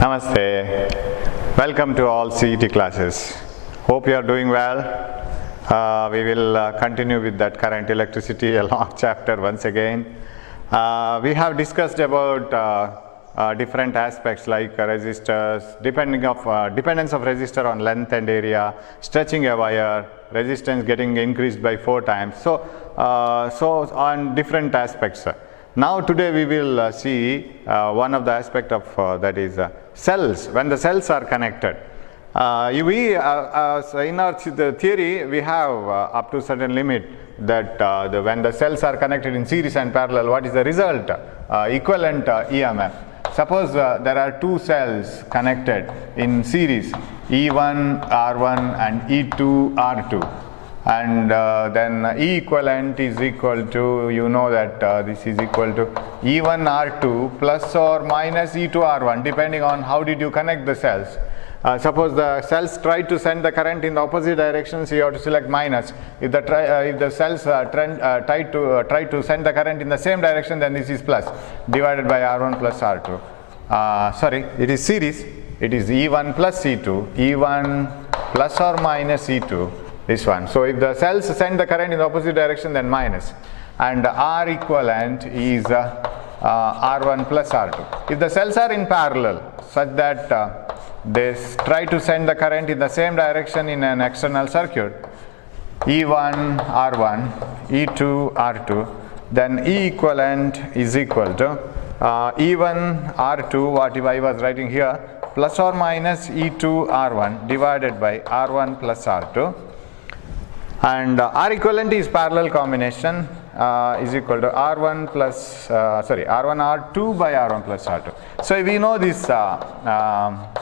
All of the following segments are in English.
Namaste. Welcome to all CET classes. Hope you are doing well. We will continue with that current electricity, a long chapter once again. We have discussed about different aspects like resistors, dependence of resistor on length and area, stretching a wire, resistance getting increased by 4 times. So on different aspects. Now today we will see one of the aspect of that is cells. When the cells are connected, in our theory we have up to certain limit that when the cells are connected in series and parallel, what is the result? Equivalent EMF. Suppose there are 2 cells connected in series, E1 R1 and E2 R2. And then E equivalent is equal to, you know that this is equal to E1 R2 plus or minus E2 R1, depending on how did you connect the cells. Suppose the cells try to send the current in the opposite directions, you have to select minus. If the cells try to send the current in the same direction, then this is plus, divided by R1 plus R2. Sorry, it is series. It is E1 plus E2, E1 plus or minus E2. This one. So if the cells send the current in the opposite direction, then minus, and R equivalent is R1 plus R2. If the cells are in parallel such that they try to send the current in the same direction in an external circuit, E1 R1, E2 R2, then E equivalent is equal to E1 R2, what I was writing here, plus or minus E2 R1 divided by R1 plus R2. And R equivalent is parallel combination is equal to R1 plus R1 R2 by R1 plus R2. So we know this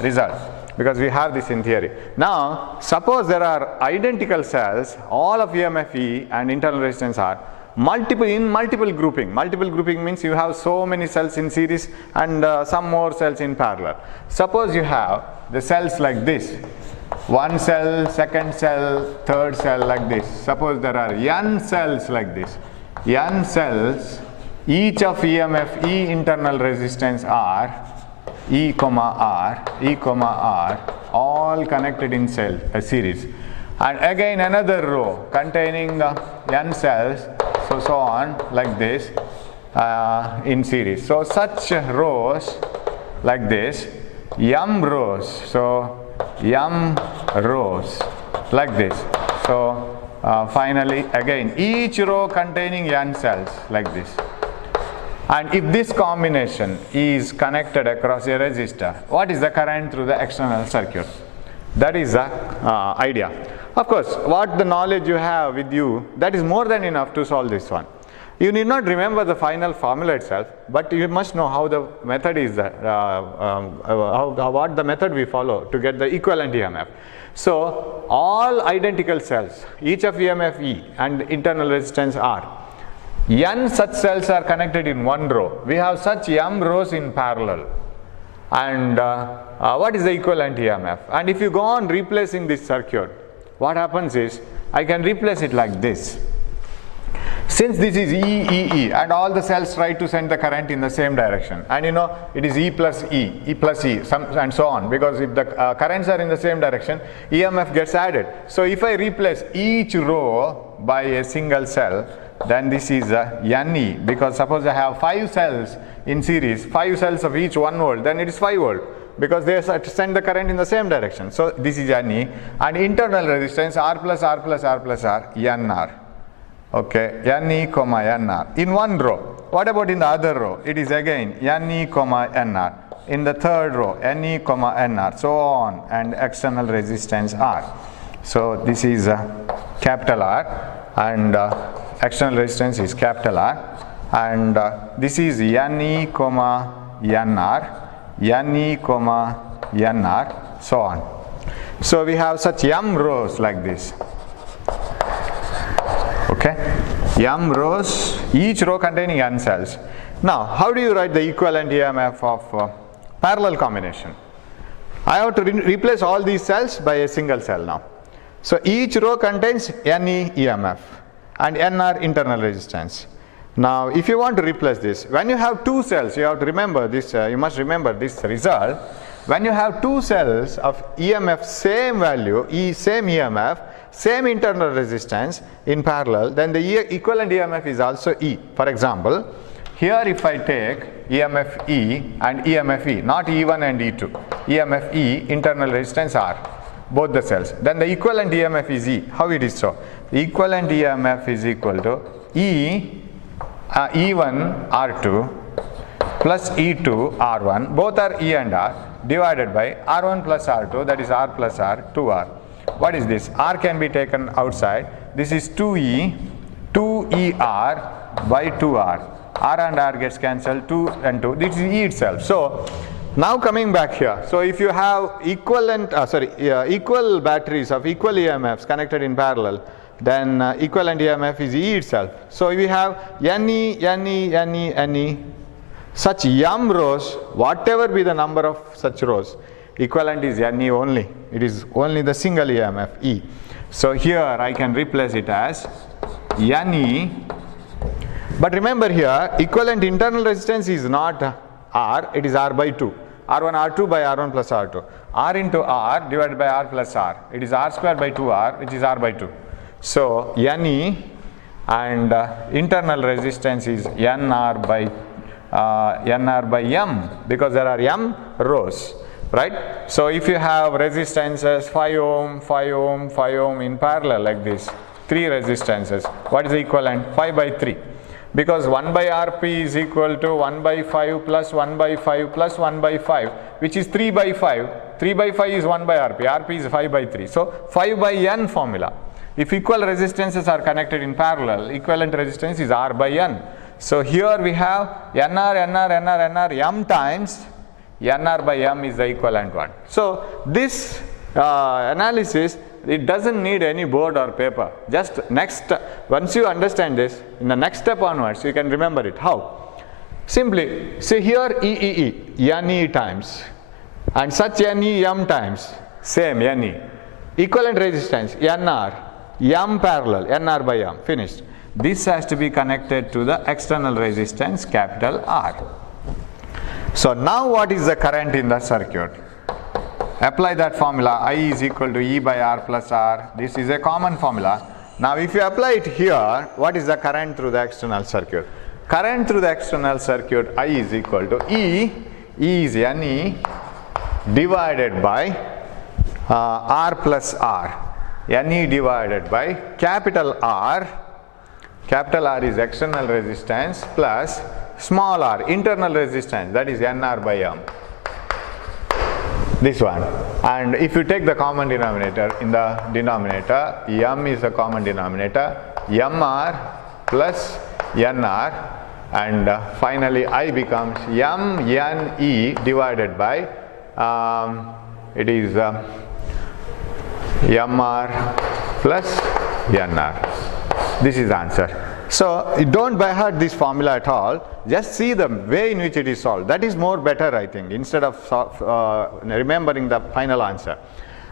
result because we have this in theory. Now suppose there are identical cells, all of EMF E and internal resistance R, multiple grouping. Multiple grouping means you have so many cells in series and some more cells in parallel. Suppose you have the cells like this. One cell, second cell, third cell, like this. Suppose there are n cells like this. N cells, each of EMF E internal resistance R, E, R, E, R, all connected in series. And again another row containing n cells, so on, like this, in series. So such rows like this, m rows. So m rows like this. So finally again each row containing n cells like this. And if this combination is connected across a resistor, what is the current through the external circuit? That is the idea. Of course, what the knowledge you have with you, that is more than enough to solve this one. You need not remember the final formula itself, but you must know how the method is, what the method we follow to get the equivalent EMF. So all identical cells, each of EMF E and internal resistance R, n such cells are connected in one row. We have such m rows in parallel. And what is the equivalent EMF? And if you go on replacing this circuit, what happens is, I can replace it like this. Since this is E and all the cells try to send the current in the same direction, and you know it is E plus E, and so on, because if the currents are in the same direction, EMF gets added. So if I replace each row by a single cell, then this is NE, because suppose I have 5 cells in series, 5 cells of each 1 volt, then it is 5 volt, because they send the current in the same direction. So this is NE, and internal resistance R plus R plus R plus R, NR. Okay, NE, NR in one row. What about in the other row? It is again NE, NR. In the third row, NE, NR, so on, and external resistance R. So this is capital R, and external resistance is capital R, and this is NE, NR, NE, NR, so on. So we have such m rows like this. Okay, m rows, each row containing n cells. Now, how do you write the equivalent EMF of parallel combination? I have to replace all these cells by a single cell now. So each row contains NE EMF and NR internal resistance. Now if you want to replace this, when you have two cells, you have to remember this, you must remember this result. When you have two cells of EMF same value, same EMF, same internal resistance in parallel, then the equivalent EMF is also E. For example, here if I take EMF E and EMF E, not E1 and E2, EMF E, internal resistance R, both the cells, then the equivalent EMF is E. How it is so? The equivalent EMF is equal to E1 R2 plus E2 R1, both are E and R, divided by R1 plus R2, that is R plus R, 2R. What is this? R can be taken outside. This is 2E, 2ER by 2R. R and R gets cancelled, 2 and 2. This is E itself. So now coming back here. So if you have equal batteries of equal EMFs connected in parallel, then equivalent EMF is E itself. So we have NE, such M rows, whatever be the number of such rows, equivalent is NE only. It is only the single EMF E. So here I can replace it as NE. But remember here, equivalent internal resistance is not R, it is R by 2. R1 R2 by R1 plus R2. R into R divided by R plus R. It is R square by 2R, which is R by 2. So NE and internal resistance is NR by M, because there are M rows, right? So if you have resistances 5 ohm, 5 ohm, 5 ohm in parallel like this, 3 resistances, what is the equivalent? 5 by 3. Because 1 by Rp is equal to 1 by 5 plus 1 by 5 plus 1 by 5, which is 3 by 5. 3 by 5 is 1 by Rp. Rp is 5 by 3. So 5 by N formula. If equal resistances are connected in parallel, equivalent resistance is R by N. So here we have NR, M times NR by M is the equivalent one. So this analysis, it doesn't need any board or paper. Just once you understand this, in the next step onwards, you can remember it. How? Simply, see here NE times, and such NE M times, same NE. Equivalent resistance, NR, M parallel, NR by M, finished. This has to be connected to the external resistance, capital R. So now what is the current in the circuit? Apply that formula, I is equal to E by R plus R. This is a common formula. Now if you apply it here, what is the current through the external circuit? Current through the external circuit, I is equal to E is NE divided by R plus R. NE divided by capital R. Capital R is external resistance plus small r, internal resistance, that is NR by M. This one. And if you take the common denominator, in the denominator, M is the common denominator, MR plus NR, and finally I becomes MNE divided by, it is MR plus NR. This is the answer. So you don't by heart this formula at all, just see the way in which it is solved. That is more better, I think, instead of remembering the final answer.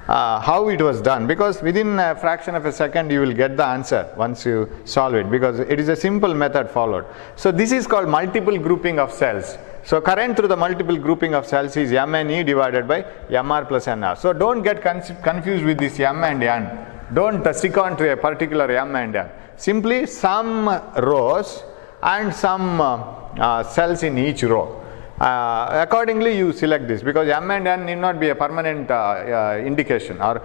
How it was done, because within a fraction of a second you will get the answer once you solve it, because it is a simple method followed. So this is called multiple grouping of cells. So current through the multiple grouping of cells is MNE divided by MR plus NR. So don't get confused with this M and N. Don't stick on to a particular M and N. Simply some rows and some cells in each row. Accordingly you select this, because M and N need not be a permanent indication or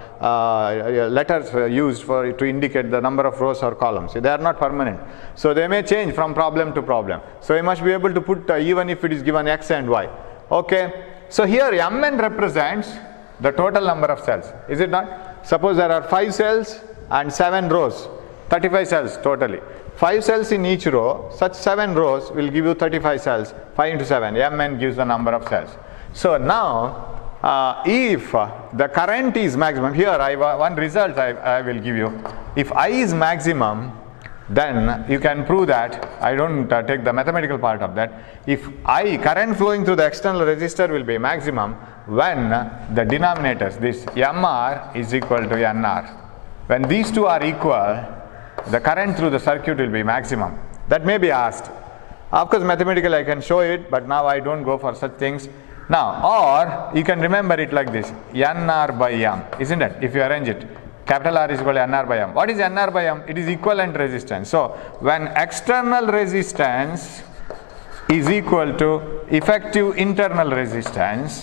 letters used to indicate the number of rows or columns. They are not permanent. So they may change from problem to problem. So you must be able to put even if it is given X and Y. Okay. So here Mn represents the total number of cells. Is it not? Suppose there are 5 cells and 7 rows. 35 cells totally. 5 cells in each row, such 7 rows will give you 35 cells. 5 into 7, Mn gives the number of cells. So now, if the current is maximum, here one result I will give you. If I is maximum, then you can prove that, I don't take the mathematical part of that. If current flowing through the external resistor will be maximum when the denominators, this Mr is equal to Nr. When these two are equal, the current through the circuit will be maximum. That may be asked. Of course, mathematically I can show it, but now I don't go for such things. Now, or you can remember it like this, NR by M, isn't it? If you arrange it, capital R is equal to NR by M. What is NR by M? It is equivalent resistance. So, when external resistance is equal to effective internal resistance,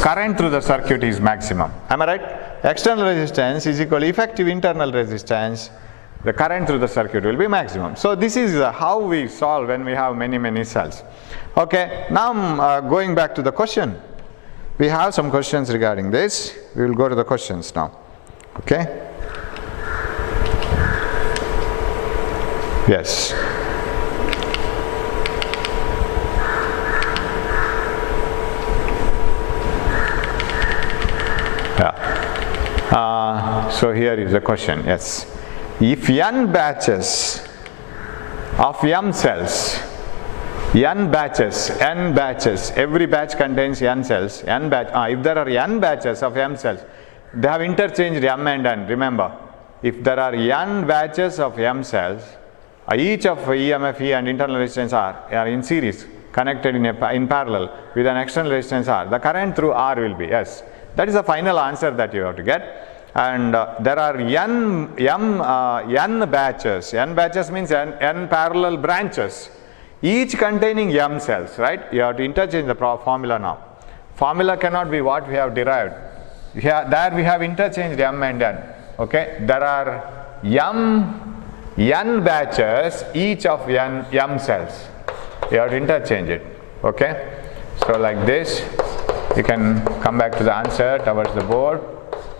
current through the circuit is maximum. Am I right? External resistance is equal to effective internal resistance. The current through the circuit will be maximum. So this is how we solve when we have many cells. Okay, now going back to the question. We have some questions regarding this. We will go to the questions now. Okay. Yes. Yeah. So here is the question. Yes. If n batches of m cells, n batches, every batch contains n cells, if there are n batches of m cells, they have interchanged m and n. Remember, if there are n batches of m cells, each of EMF E and internal resistance R are in series, connected in parallel with an external resistance R, the current through R will be S. That is the final answer that you have to get. And there are n batches. N batches means n parallel branches, each containing m cells, right? You have to interchange the formula now. Formula cannot be what we have derived. Here, there we have interchanged m and n. Okay, there are n batches, each of m cells. You have to interchange it. Okay, so like this, you can come back to the answer towards the board.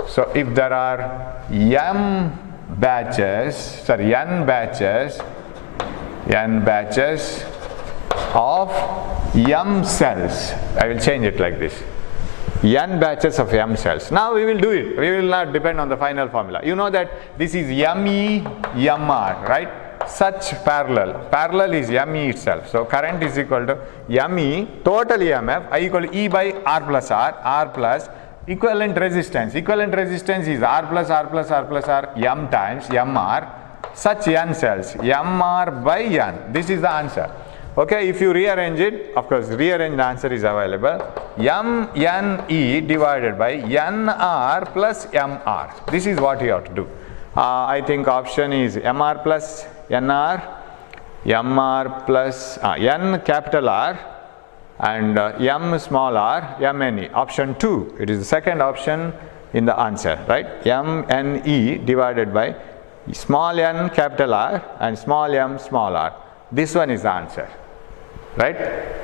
So if there are n batches of m cells, I will change it like this, n batches of m cells. Now we will do it. We will not depend on the final formula. You know that this is ME, MR, right? Such parallel is ME itself. So current is equal to ME, total EMF, I equal to E by R plus equivalent resistance. Equivalent resistance is R plus R M times MR, such n cells, MR by n. This is the answer. Okay, if you rearrange it, of course, rearranged answer is available. MNE divided by NR plus MR. This is what you have to do. I think option is MR plus NR, MR plus N capital R, and M small r, MNE. Option 2, it is the second option in the answer, right? MNE divided by small n capital R and small m small r. This one is the answer, right?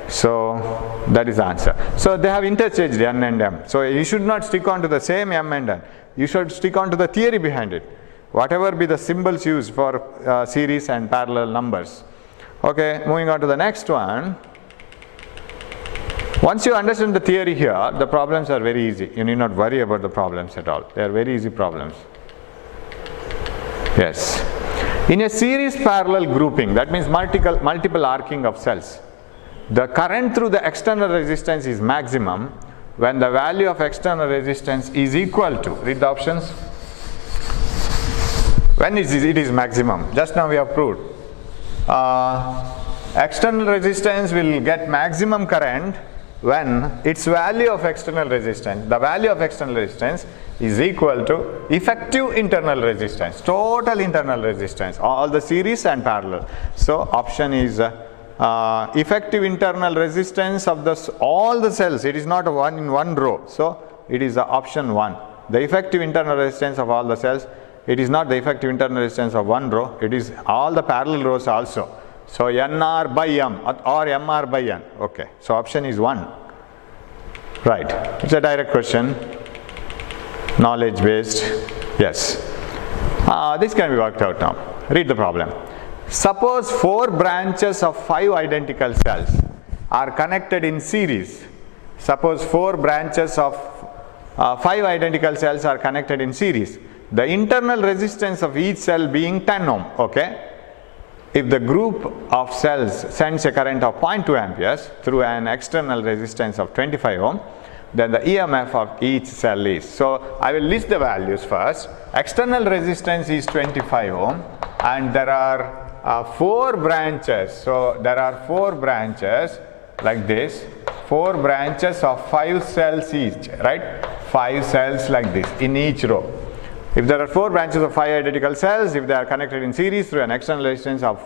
So that is the answer. So they have interchanged n and m. So you should not stick on to the same m and n. You should stick on to the theory behind it. Whatever be the symbols used for series and parallel numbers. Okay, moving on to the next one. Once you understand the theory here, the problems are very easy. You need not worry about the problems at all. They are very easy problems. Yes. In a series parallel grouping, that means multiple arcing of cells, the current through the external resistance is maximum when the value of external resistance is equal to, read the options. When it is maximum, just now we have proved. External resistance will get maximum current when its value of external resistance, the value of external resistance is equal to effective internal resistance, total internal resistance, all the series and parallel. So option is effective internal resistance of all the cells. It is not one in one row. So it is the option 1. The effective internal resistance of all the cells. It is not the effective internal resistance of one row. It is all the parallel rows also. So NR by M or MR by N. Okay. So option is 1. Right. It's a direct question. Knowledge based. Yes. This can be worked out now. Read the problem. Suppose 4 branches of 5 identical cells are connected in series. Suppose 4 branches of 5 identical cells are connected in series. The internal resistance of each cell being 10 ohm. Okay. If the group of cells sends a current of 0.2 amperes through an external resistance of 25 ohm, then the EMF of each cell is. So I will list the values first. External resistance is 25 ohm, and there are 4 branches. So there are 4 branches like this, 4 branches of 5 cells each, right? 5 cells like this in each row. If there are 4 branches of 5 identical cells, if they are connected in series through an external resistance of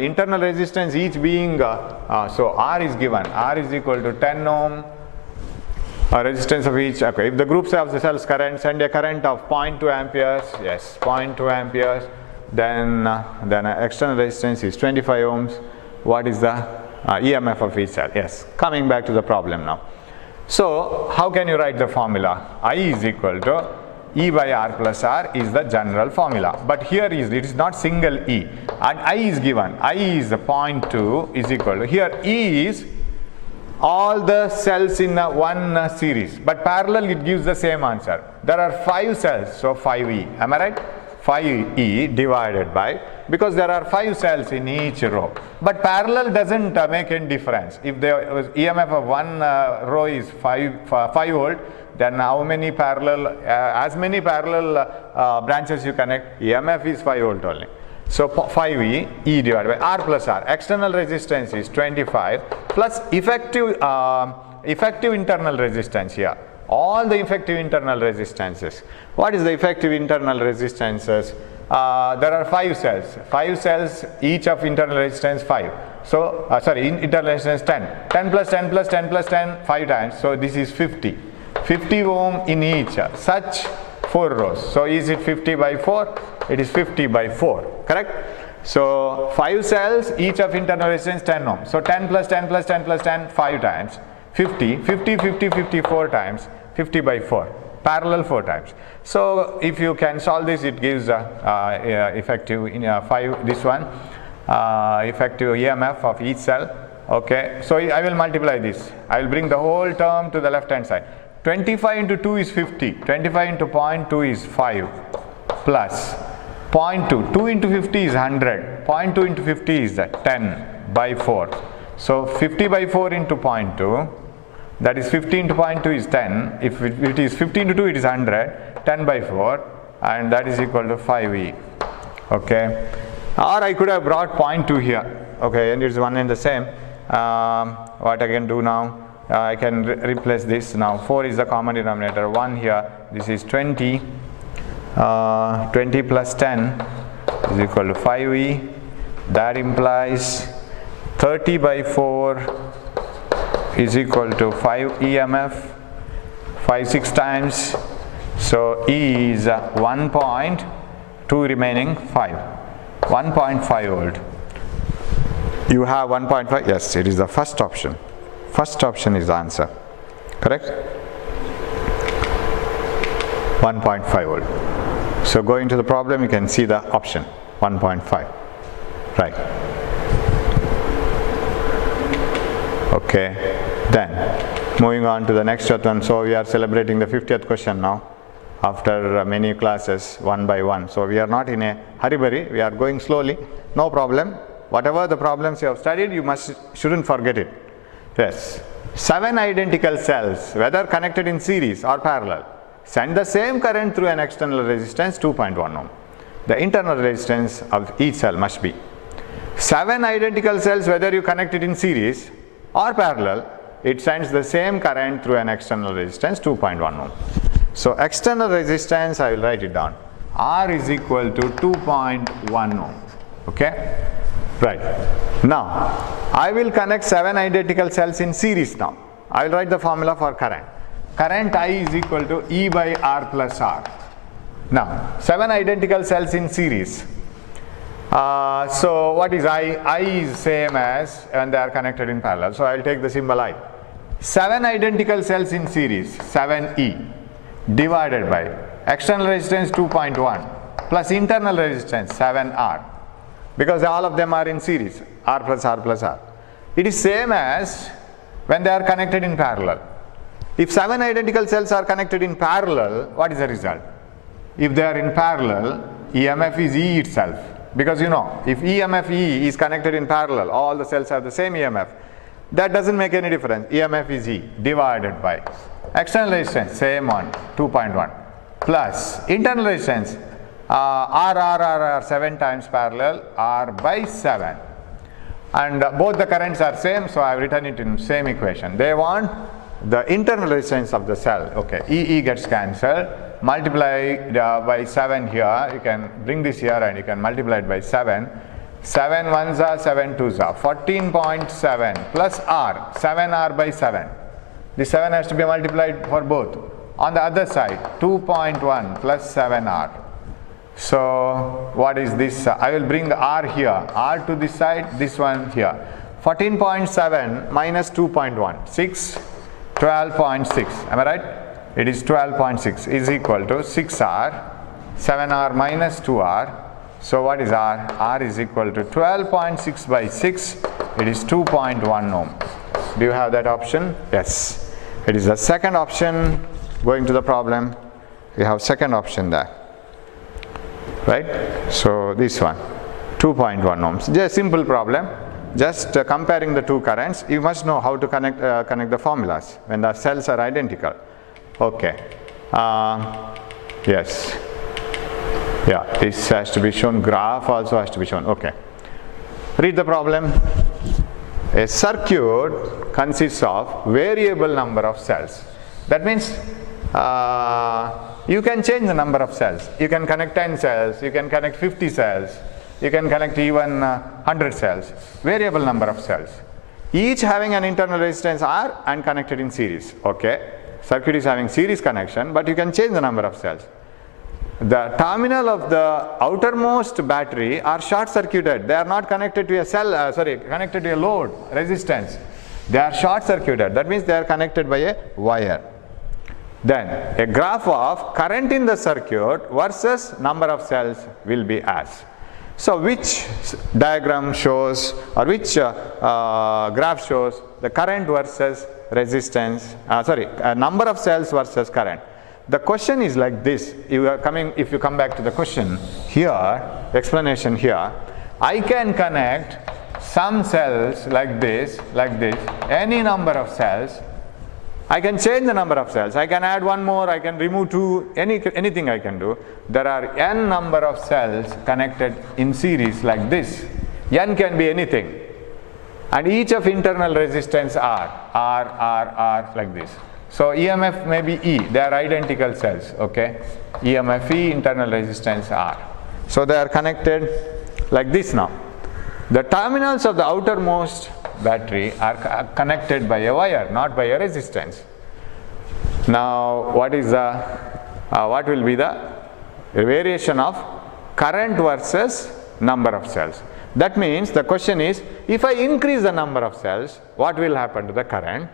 internal resistance each being, so R is given, R is equal to 10 ohm, resistance of each. Okay, if the groups of the cells current send a current of 0.2 amperes, yes, 0.2 amperes, then external resistance is 25 ohms. What is the EMF of each cell? Yes, coming back to the problem now. So how can you write the formula? I is equal to E by R plus R is the general formula, but here it is not single E, and I is given, I is 0.2 is equal to, here E is all the cells in one series, but parallel it gives the same answer. There are 5 cells, so 5E, am I right? 5E divided by, because there are 5 cells in each row, but parallel doesn't make any difference. If the EMF of one row is 5 volt, then how many parallel, as many parallel branches you connect, EMF is 5 volt only. So 5E, E divided by R plus R. External resistance is 25 plus effective internal resistance here. All the effective internal resistances. What is the effective internal resistances? There are 5 cells. 5 cells, each of internal resistance 5. So, internal resistance 10. 10 plus 10 plus 10 plus 10, 5 times. So this is 50. 50 ohm in each, such 4 rows. So is it 50 by 4? It is 50 by 4, correct? So 5 cells, each of internal resistance 10 ohm. So 10 plus 10 plus 10 plus 10, 5 times. 50, 50, 50, 50, 4 times. 50 by 4, parallel 4 times. So if you can solve this, it gives effective in 5, this one, effective EMF of each cell. Okay, so I will multiply this. I will bring the whole term to the left hand side. 25 into 2 is 50. 25 into 0.2 is 5 plus 0.2. 2 into 50 is 100. 0.2 into 50 is 10 by 4. So 50 by 4 into 0.2. That is 50 into 0.2 is 10. If it is 50 into 2, it is 100. 10 by 4, and that is equal to 5E. Okay. Or I could have brought 0.2 here. Okay, and it's one and the same. What I can do now? I can replace this now. 4 is the common denominator. 1 here. This is 20. 20 plus 10 is equal to 5E. That implies 30 by 4 is equal to 5 EMF, 5 6 times. So E is 1.2 remaining 5, 1.5 volt. You have 1.5, yes, it is the first option. First option is the answer, correct? 1.5 volt. So going to the problem, you can see the option 1.5, right? Okay, then moving on to the next one. So we are celebrating the 50th question now after many classes one by one. So we are not in a hurry, we are going slowly, no problem. Whatever the problems you have studied, you shouldn't forget it. Yes, 7 identical cells, whether connected in series or parallel, send the same current through an external resistance 2.1 ohm. The internal resistance of each cell must be 7 identical cells, whether you connect it in series or parallel, it sends the same current through an external resistance 2.1 ohm. So external resistance, I will write it down. R is equal to 2.1 ohm. Okay, right. Now I will connect 7 identical cells in series now. I will write the formula for current. Current I is equal to E by R plus R. Now 7 identical cells in series. So what is I? I is same as when they are connected in parallel. So I will take the symbol I. 7 identical cells in series, 7E, divided by external resistance 2.1 plus internal resistance 7R, because all of them are in series, R plus R plus R. It is same as when they are connected in parallel. If 7 identical cells are connected in parallel, what is the result? If they are in parallel, EMF is E itself. Because you know, if EMF E is connected in parallel, all the cells have the same EMF. that doesn't make any difference. EMF is E divided by external resistance, same one, 2.1, plus internal resistance, R, 7 times parallel, R by 7. And both the currents are same, so I have written it in same equation. They want the internal resistance of the cell. Okay, E gets cancelled, multiply by 7 here, you can bring this here and you can multiply it by 7. 7 1s are 7 2s are 14.7 plus R, 7R by 7. The 7 has to be multiplied for both. On the other side, 2.1 plus 7R. So what is this? I will bring R here, R to this side, this one here. 14.7 minus 2.1, 6, 12.6. Am I right? It is 12.6 is equal to 6R, 7R minus 2R. So what is R? R is equal to 12.6 by 6. It is 2.1 ohm. Do you have that option? Yes. It is the second option. Going to the problem, we have second option there. Right? So this one, 2.1 ohms. Just simple problem. Just comparing the two currents. You must know how to connect the formulas when the cells are identical. Okay. Yes. Yeah, this has to be shown. Graph also has to be shown. Okay. Read the problem. A circuit consists of variable number of cells. That means you can change the number of cells. You can connect 10 cells, you can connect 50 cells, you can connect even 100 cells. Variable number of cells. Each having an internal resistance R and connected in series. Okay. Circuit is having series connection, but you can change the number of cells. The terminal of the outermost battery are short circuited. They are not connected to a cell, connected to a load resistance. They are short circuited. That means they are connected by a wire. Then a graph of current in the circuit versus number of cells will be as. So which diagram shows, or which graph shows the current versus resistance, number of cells versus current. The question is like this. If you come back to the question here, explanation here, I can connect some cells like this, any number of cells. I can change the number of cells. I can add one more, I can remove two, anything I can do. There are n number of cells connected in series like this. N can be anything. And each of internal resistance R like this. So EMF may be E. They are identical cells. Okay. EMF E, internal resistance R. So they are connected like this now. The terminals of the outermost battery are connected by a wire, not by a resistance. Now what will be the variation of current versus number of cells? That means the question is, if I increase the number of cells, what will happen to the current?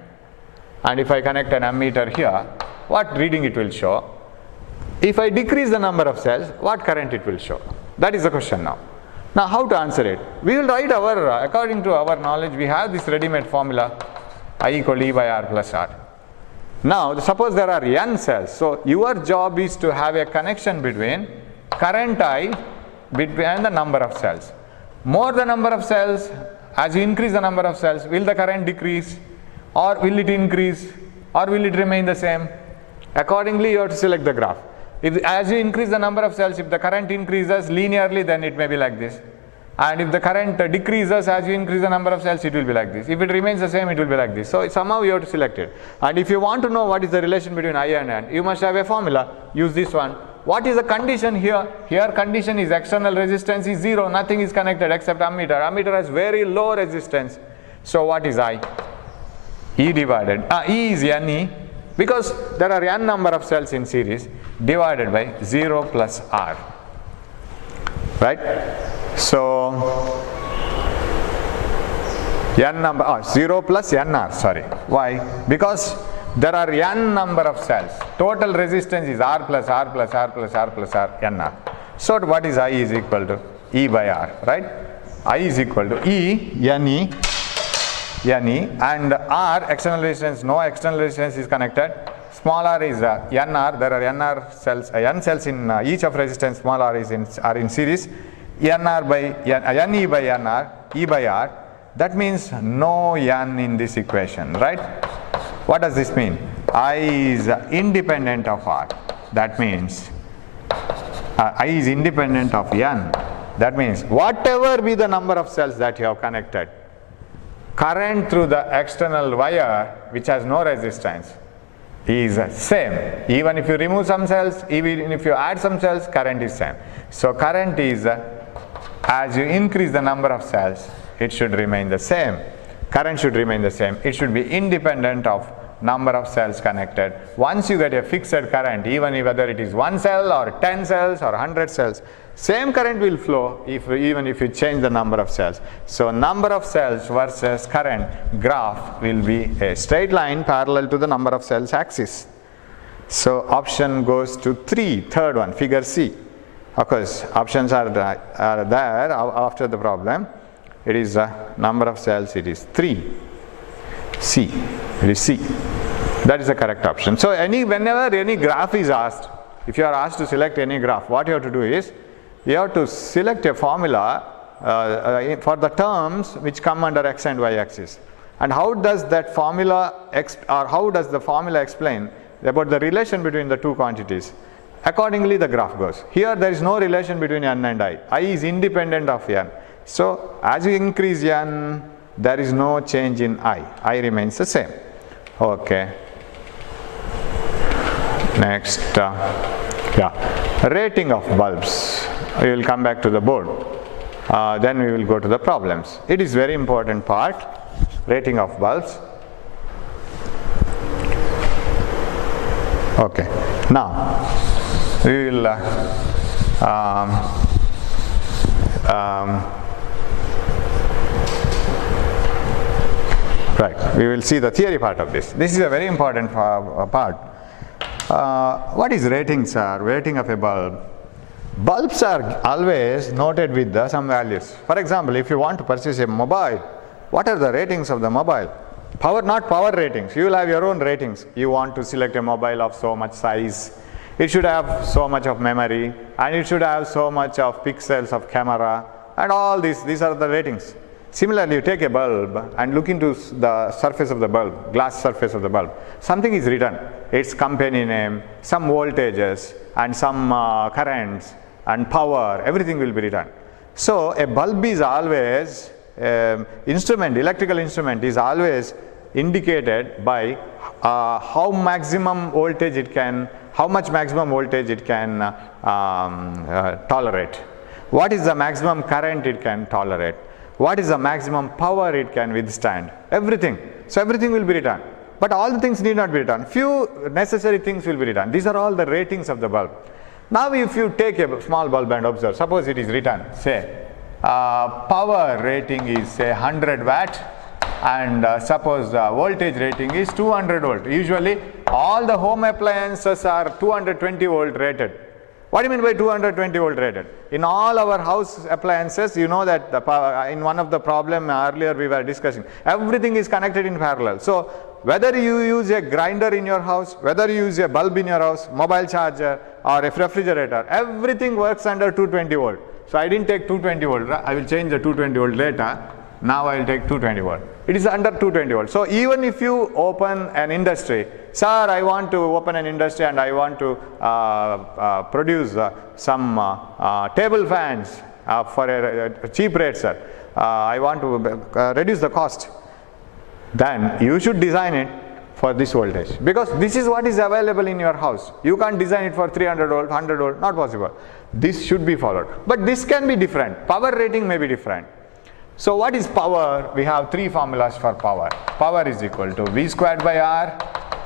And if I connect an ammeter here, what reading it will show? If I decrease the number of cells, what current it will show? That is the question now. Now how to answer it? We will write according to our knowledge, we have this ready-made formula, I equal E by R plus R. Now suppose there are n cells, so your job is to have a connection between current I and the number of cells. More the number of cells, as you increase the number of cells, will the current decrease, or will it increase, or will it remain the same? Accordingly you have to select the graph. As you increase the number of cells, if the current increases linearly, then it may be like this. And if the current decreases as you increase the number of cells, it will be like this. If it remains the same, it will be like this. So somehow you have to select it. And if you want to know what is the relation between I and N, you must have a formula. Use this one. What is the condition here? Here condition is external resistance is 0. Nothing is connected except ammeter. Ammeter has very low resistance. So what is I? E divided. E is Ne, because there are n number of cells in series, divided by 0 plus R. Right? So n number, 0 plus nr, sorry. Why? Because there are n number of cells. Total resistance is R plus R plus R plus R plus R, nr. So what is I is equal to E by R, right? I is equal to E, Ne, and R, external resistance, no external resistance is connected. Small r is nr, there are nr cells, n cells in each of resistance, small r are in series. Ne by nr, E by R, That means no n in this equation, right? What does this mean? I is independent of r. That means I is independent of n. That means whatever be the number of cells that you have connected, current through the external wire which has no resistance is same. Even if you remove some cells, even if you add some cells, current is same. So current is, as you increase the number of cells, it should remain the same. Current should remain the same. It should be independent of number of cells connected. Once you get a fixed current, even whether it is 1 cell or 10 cells or 100 cells, same current will flow even if you change the number of cells. So number of cells versus current graph will be a straight line parallel to the number of cells axis. So option goes to 3, third one, figure C. Of course, options are there after the problem. It is number of cells, it is 3. C, it is C. That is the correct option. So whenever any graph is asked, if you are asked to select any graph, what you have to do is, you have to select a formula for the terms which come under x and y axis. And how does that formula, how does the formula explain about the relation between the two quantities? Accordingly the graph goes. Here there is no relation between n and I. I is independent of n. So as you increase n, there is no change in I. I remains the same. Okay. Next, rating of bulbs. We will come back to the board. Then we will go to the problems. It is very important part, rating of bulbs. Okay. Now, we will right. We will see the theory part of this. This is a very important part. What is rating, sir? Rating of a bulb. Bulbs are always noted with some values. For example, if you want to purchase a mobile, what are the ratings of the mobile? Power, not power ratings. You will have your own ratings. You want to select a mobile of so much size. It should have so much of memory, and it should have so much of pixels of camera, and all these are the ratings. Similarly, you take a bulb and look into the surface of the bulb, glass surface of the bulb. Something is written, its company name, some voltages, and some currents, and power, everything will be written. So a bulb is always, electrical instrument is always indicated by how much maximum voltage it can tolerate. What is the maximum current it can tolerate? What is the maximum power it can withstand? Everything. So everything will be written. But all the things need not be written. Few necessary things will be written. These are all the ratings of the bulb. Now if you take a small bulb and observe, suppose it is written, say, power rating is say 100 watt, and suppose the voltage rating is 200 volt. Usually all the home appliances are 220 volt rated. What do you mean by 220 volt rated? In all our house appliances, you know that in one of the problem earlier we were discussing, everything is connected in parallel. So whether you use a grinder in your house, whether you use a bulb in your house, mobile charger or a refrigerator, everything works under 220 volt. So I didn't take 220 volt, I will change the 220 volt later. Now I will take 220 volt. It is under 220 volt. So even if you open an industry, sir, I want to open an industry and I want to produce some table fans for a cheap rate, sir. I want to reduce the cost. Then you should design it for this voltage, because this is what is available in your house. You can't design it for 300 volt, 100 volt, not possible. This should be followed. But this can be different. Power rating may be different. So what is power? We have three formulas for power. Power is equal to V squared by R,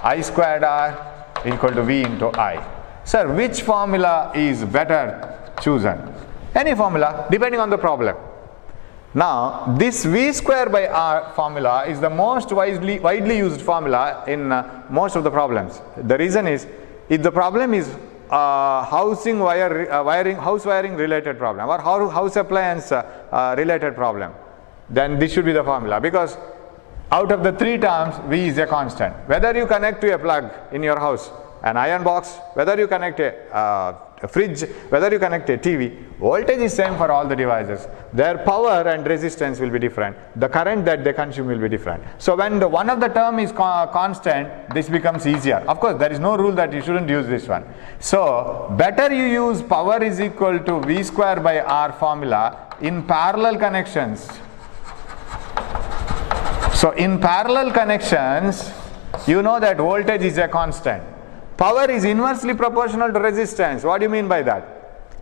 I squared R equal to V into I. Sir, which formula is better chosen? Any formula, depending on the problem. Now, this V squared by R formula is the most widely used formula in most of the problems. The reason is, if the problem is house wiring related problem or house appliance related problem, then this should be the formula, because out of the three terms, V is a constant. Whether you connect to a plug in your house, an iron box, whether you connect a a fridge, whether you connect a TV, voltage is same for all the devices. Their power and resistance will be different. The current that they consume will be different. So when one of the term is constant, this becomes easier. Of course, there is no rule that you shouldn't use this one. So better you use power is equal to V square by R formula in parallel connections. So in parallel connections, you know that voltage is a constant. Power is inversely proportional to resistance. What do you mean by that?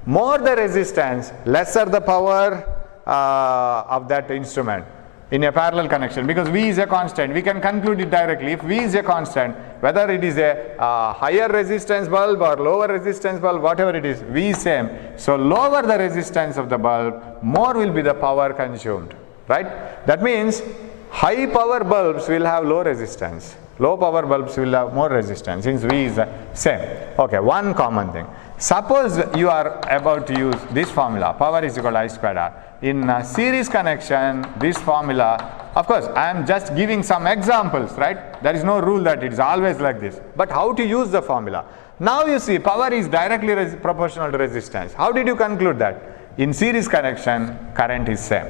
More the resistance, lesser the power of that instrument in a parallel connection, because V is a constant. We can conclude it directly. If V is a constant, whether it is a higher resistance bulb or lower resistance bulb, whatever it is, V is same. So lower the resistance of the bulb, more will be the power consumed, right? That means high power bulbs will have low resistance. Low power bulbs will have more resistance since V is the same. Okay, one common thing. Suppose you are about to use this formula, power is equal to I squared R. In a series connection, this formula, of course, I am just giving some examples, right? There is no rule that it is always like this. But how to use the formula? Now you see, power is directly proportional to resistance. How did you conclude that? In series connection, current is same.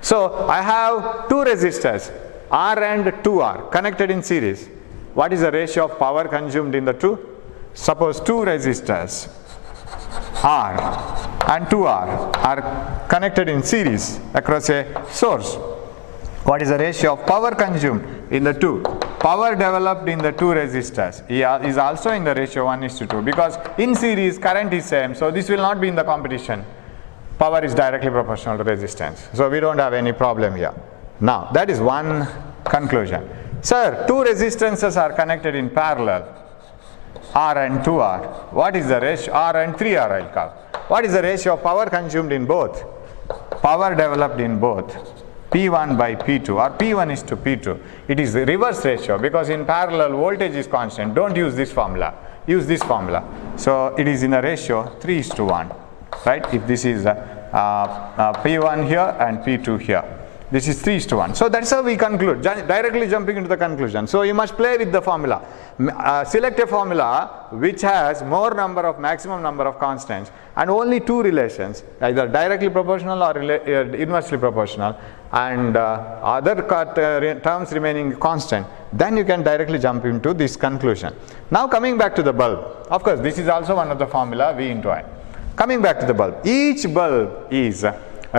So I have two resistors, R and 2R, connected in series. What is the ratio of power consumed in the two? Suppose two resistors, R and 2R, are connected in series across a source. What is the ratio of power consumed in the two? Power developed in the two resistors is also in the ratio 1:2, because in series current is same, so this will not be in the competition. Power is directly proportional to resistance. So we don't have any problem here. Now, that is one conclusion. Sir, two resistances are connected in parallel, R and 2R. What is the ratio? R and 3R I'll call. What is the ratio of power consumed in both? Power developed in both, P1 by P2, or P1 is to P2. It is the reverse ratio, because in parallel voltage is constant. Don't use this formula. Use this formula. So it is in a ratio 3:1. Right? If this is P1 here and P2 here, this is 3:1. So that's how we conclude, directly jumping into the conclusion. So you must play with the formula. Select a formula which has maximum number of constants and only two relations, either directly proportional or inversely proportional, and other terms remaining constant. Then you can directly jump into this conclusion. Now coming back to the bulb. Of course, this is also one of the formula, V into I. Coming back to the bulb, each bulb is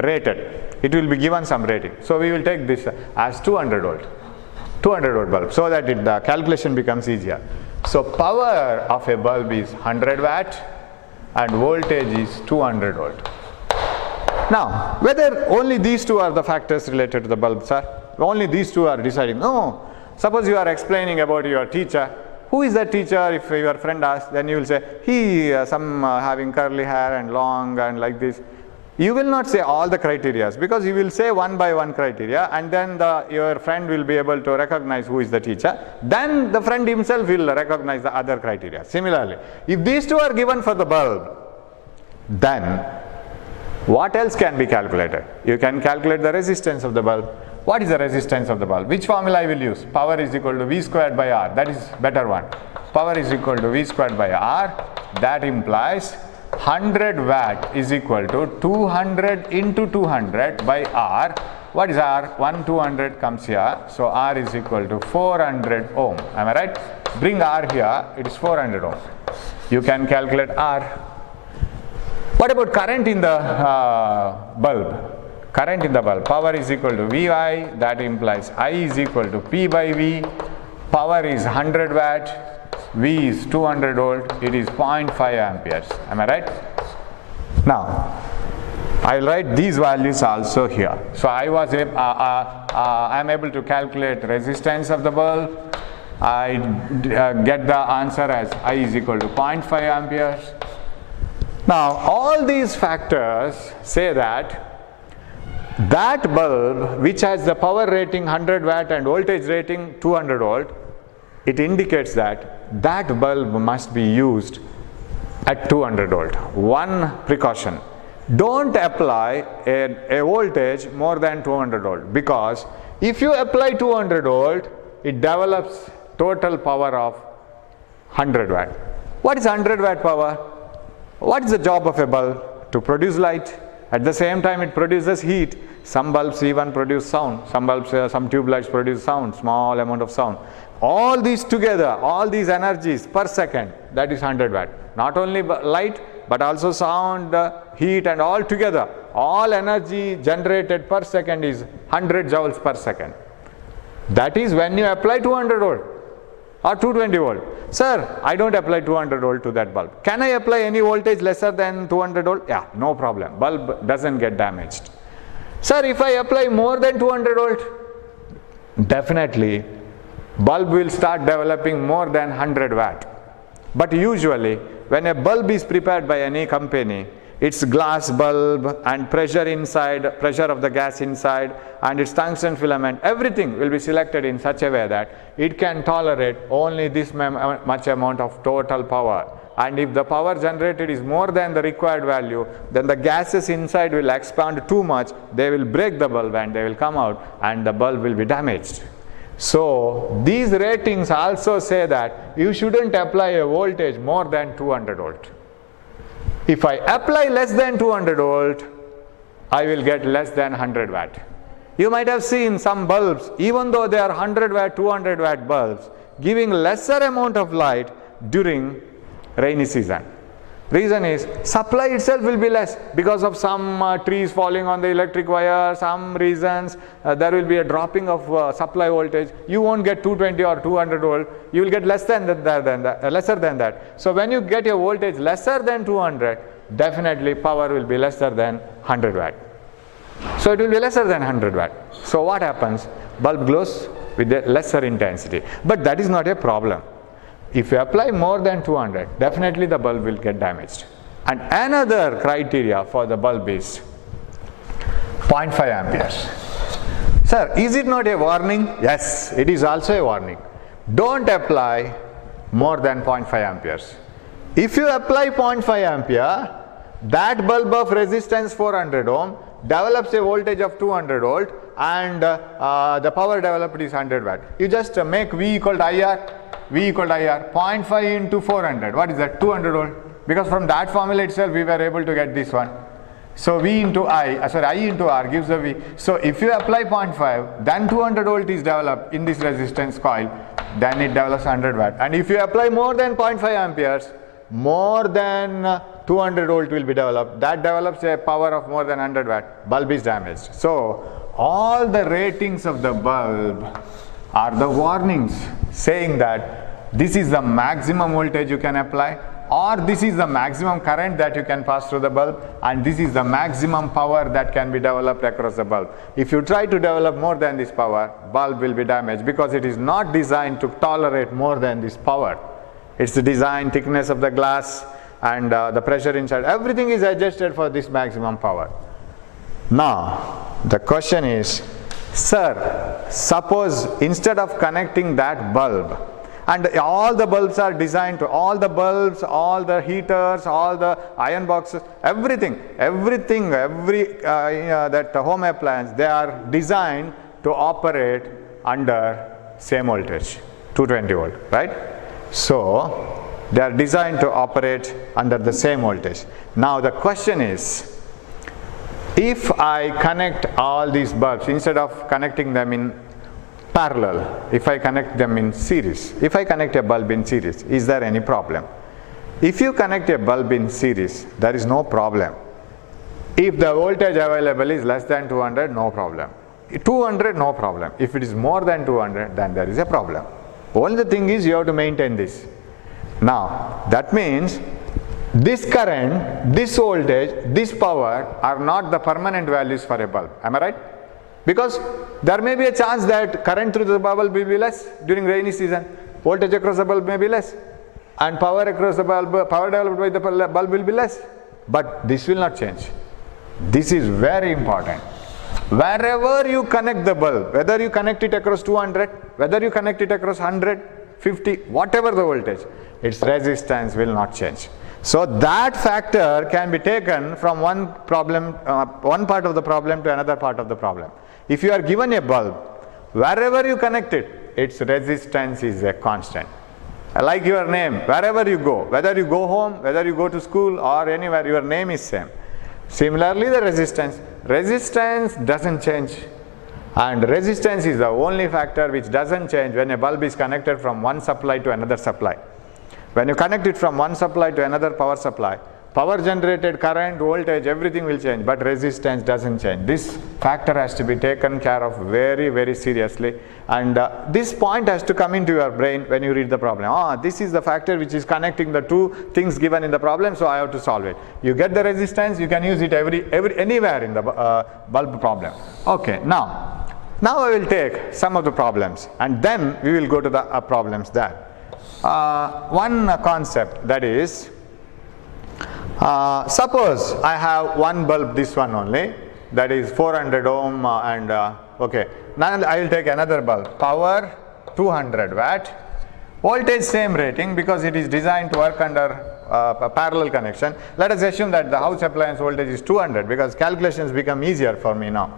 rated. It will be given some rating. So we will take this as 200 volt bulb, so that the calculation becomes easier. So power of a bulb is 100 watt and voltage is 200 volt. Now, whether only these two are the factors related to the bulb, sir, only these two are deciding. No, suppose you are explaining about your teacher. Who is that teacher? If your friend asks, then you will say, he some having curly hair and long and like this. You will not say all the criteria, because you will say one by one criteria, and then your friend will be able to recognize who is the teacher. Then the friend himself will recognize the other criteria. Similarly, if these two are given for the bulb, then what else can be calculated? You can calculate the resistance of the bulb. What is the resistance of the bulb? Which formula I will use? Power is equal to V squared by R. That is better one. Power is equal to V squared by R. That implies 100 watt is equal to 200 into 200 by R. What is R? 200 comes here. So R is equal to 400 ohm. Am I right? Bring R here. It is 400 ohm. You can calculate R. What about current in the bulb? Current in the bulb, power is equal to VI, that implies I is equal to P by V. Power is 100 watt, V is 200 volt, it is 0.5 amperes. Am I right? Now, I will write these values also here. So I am able to calculate resistance of the bulb. I get the answer as I is equal to 0.5 amperes. Now, all these factors say that bulb which has the power rating 100 watt and voltage rating 200 volt, it indicates that bulb must be used at 200 volt. One precaution, don't apply a voltage more than 200 volt, because if you apply 200 volt, it develops total power of 100 watt. What is 100 watt power? What is the job of a bulb? To produce light. At the same time it produces heat. Some bulbs even produce sound. Some bulbs, some tube lights produce sound, small amount of sound. All these together, all these energies per second, that is 100 watt. Not only light, but also sound, heat, and all together. All energy generated per second is 100 joules per second. That is when you apply 200 volt or 220 volt. Sir, I don't apply 200 volt to that bulb. Can I apply any voltage lesser than 200 volt? Yeah, no problem. Bulb doesn't get damaged. Sir, if I apply more than 200 volt, definitely bulb will start developing more than 100 watt. But usually when a bulb is prepared by any company, its glass bulb and pressure inside, pressure of the gas inside, and its tungsten filament, everything will be selected in such a way that it can tolerate only this much amount of total power. And if the power generated is more than the required value, then the gases inside will expand too much, they will break the bulb and they will come out and the bulb will be damaged. So these ratings also say that you shouldn't apply a voltage more than 200 volt. If I apply less than 200 volt, I will get less than 100 watt. You might have seen some bulbs, even though they are 100 watt, 200 watt bulbs, giving lesser amount of light during rainy season. Reason is supply itself will be less because of some trees falling on the electric wire, some reasons there will be a dropping of supply voltage. You won't get 220 or 200 volt, you will get lesser than that. So when you get your voltage lesser than 200, definitely power will be lesser than 100 watt. So it will be lesser than 100 watt. So what happens? Bulb glows with a lesser intensity. But that is not a problem. If you apply more than 200, definitely the bulb will get damaged. And another criteria for the bulb is 0.5 amperes. Sir, is it not a warning? Yes, it is also a warning. Don't apply more than 0.5 amperes. If you apply 0.5 ampere, that bulb of resistance 400 ohm develops a voltage of 200 volt and the power developed is 100 watt. You just make V equal to IR. V equal to IR, 0.5 into 400, what is that? 200 volt. Because from that formula itself we were able to get this one. So I into R gives the V. So if you apply 0.5, then 200 volt is developed in this resistance coil, then it develops 100 watt. And if you apply more than 0.5 amperes, more than 200 volt will be developed. That develops a power of more than 100 watt. Bulb is damaged. So all the ratings of the bulb are the warnings saying that this is the maximum voltage you can apply, or this is the maximum current that you can pass through the bulb, and this is the maximum power that can be developed across the bulb. If you try to develop more than this power, bulb will be damaged because it is not designed to tolerate more than this power. It's the design, thickness of the glass and the pressure inside, everything is adjusted for this maximum power. Now the question is, sir, suppose instead of connecting that bulb, and all the bulbs are designed to, all the bulbs, all the heaters, all the iron boxes, every that home appliance, they are designed to operate under same voltage, 220 volt, right? So they are designed to operate under the same voltage. Now the question is, if I connect all these bulbs, instead of connecting them in parallel, if I connect them in series, if I connect a bulb in series, is there any problem? If you connect a bulb in series, there is no problem. If the voltage available is less than 200, no problem. 200, no problem. If it is more than 200, then there is a problem. Only thing is you have to maintain this. Now, that means this current, this voltage, this power are not the permanent values for a bulb. Am I right? Because there may be a chance that current through the bulb will be less during rainy season. Voltage across the bulb may be less. And power across the bulb, power developed by the bulb will be less. But this will not change. This is very important. Wherever you connect the bulb, whether you connect it across 200, whether you connect it across 100, 50, whatever the voltage, its resistance will not change. So that factor can be taken from one part of the problem to another part of the problem. If you are given a bulb, wherever you connect it, its resistance is a constant. Like your name, wherever you go, whether you go home, whether you go to school or anywhere, your name is same. Similarly, the resistance doesn't change, and resistance is the only factor which doesn't change when a bulb is connected from one supply to another supply. When you connect it from one supply to another power supply, power generated, current, voltage, everything will change, but resistance doesn't change. This factor has to be taken care of very, very seriously, and this point has to come into your brain when you read the problem. This is the factor which is connecting the two things given in the problem, so I have to solve it. You get the resistance, you can use it anywhere in the bulb problem. Okay, now I will take some of the problems, and then we will go to the problems there. One concept, that is, suppose I have one bulb, this one only, that is 400 ohm okay, now I will take another bulb, power 200 watt, voltage same rating because it is designed to work under a parallel connection. Let us assume that the house appliance voltage is 200 because calculations become easier for me now.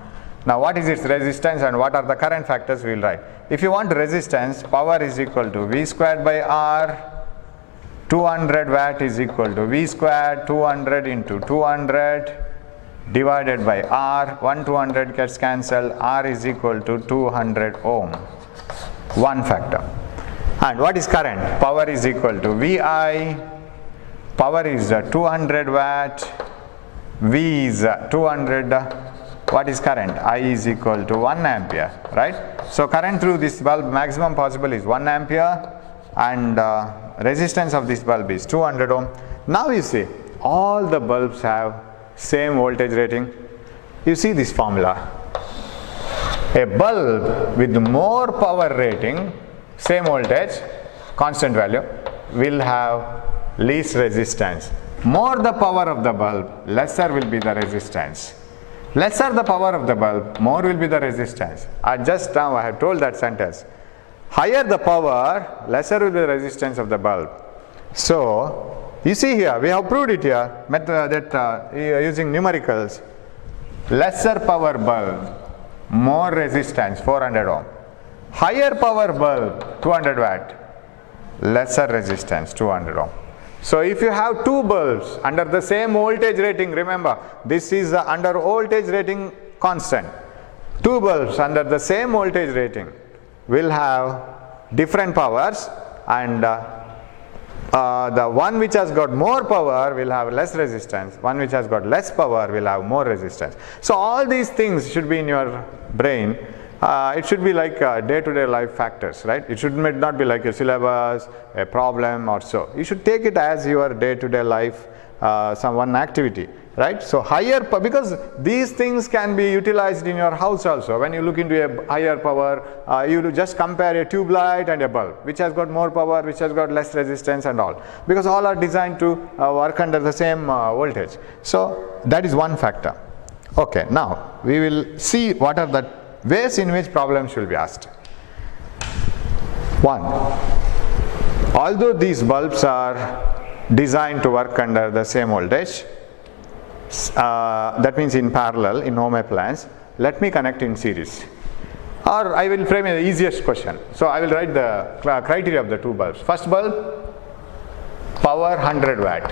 Now what is its resistance and what are the current factors we will write. If you want resistance, power is equal to V squared by R, 200 watt is equal to V squared, 200 into 200 divided by R, 200 gets cancelled, R is equal to 200 ohm, one factor. And what is current? Power is equal to VI, power is 200 watt, V is 200, what is current? I is equal to 1 ampere, right? So current through this bulb maximum possible is 1 ampere, and resistance of this bulb is 200 ohm. Now you see, all the bulbs have same voltage rating. You see this formula. A bulb with more power rating, same voltage, constant value, will have least resistance. More the power of the bulb, lesser will be the resistance. Lesser the power of the bulb, more will be the resistance. Just now I have told that sentence. Higher the power, lesser will be the resistance of the bulb. So, you see here, we have proved it here, using numericals. Lesser power bulb, more resistance, 400 ohm. Higher power bulb, 200 watt, lesser resistance, 200 ohm. So if you have two bulbs under the same voltage rating, remember, this is under voltage rating constant. Two bulbs under the same voltage rating will have different powers, and the one which has got more power will have less resistance, one which has got less power will have more resistance. So all these things should be in your brain. It should be like day-to-day life factors, right? It should not be like a syllabus, a problem or so. You should take it as your day-to-day life, one activity, right? So higher, because these things can be utilized in your house also. When you look into a higher power, you just compare a tube light and a bulb, which has got more power, which has got less resistance and all, because all are designed to work under the same voltage. So that is one factor. Okay, now we will see what are the ways in which problems will be asked. One, although these bulbs are designed to work under the same voltage, that means in parallel in home appliance, let me connect in series. Or I will frame the easiest question. So I will write the criteria of the two bulbs. First bulb, power 100 watt,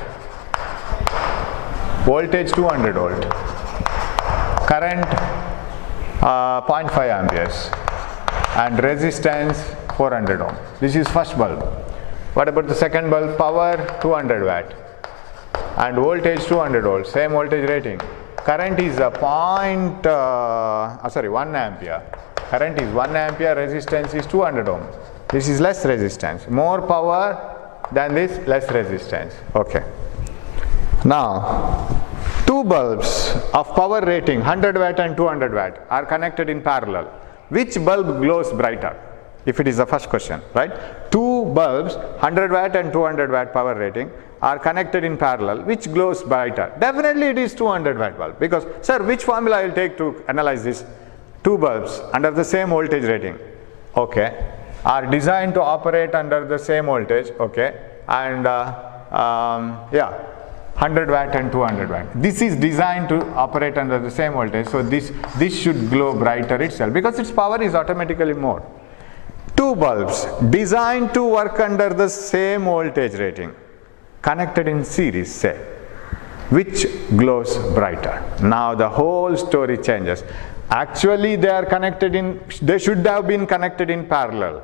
voltage 200 volt, current 0.5 amperes, and resistance 400 ohm. This is first bulb. What about the second bulb? Power 200 watt and voltage 200 volt, same voltage rating. Current is 1 ampere. Current is 1 ampere, resistance is 200 ohm. This is less resistance. More power than this, less resistance. Okay. Now, two bulbs of power rating 100 watt and 200 watt are connected in parallel. Which bulb glows brighter? If it is the first question, right? Two bulbs, 100 watt and 200 watt power rating, are connected in parallel. Which glows brighter? Definitely it is 200 watt bulb, because, sir, which formula I will take to analyze this? Two bulbs under the same voltage rating, okay, are designed to operate under the same voltage, okay, and 100 watt and 200 watt. This is designed to operate under the same voltage, so this should glow brighter itself because its power is automatically more. Two bulbs designed to work under the same voltage rating, connected in series, say, which glows brighter? Now the whole story changes. Actually they should have been connected in parallel.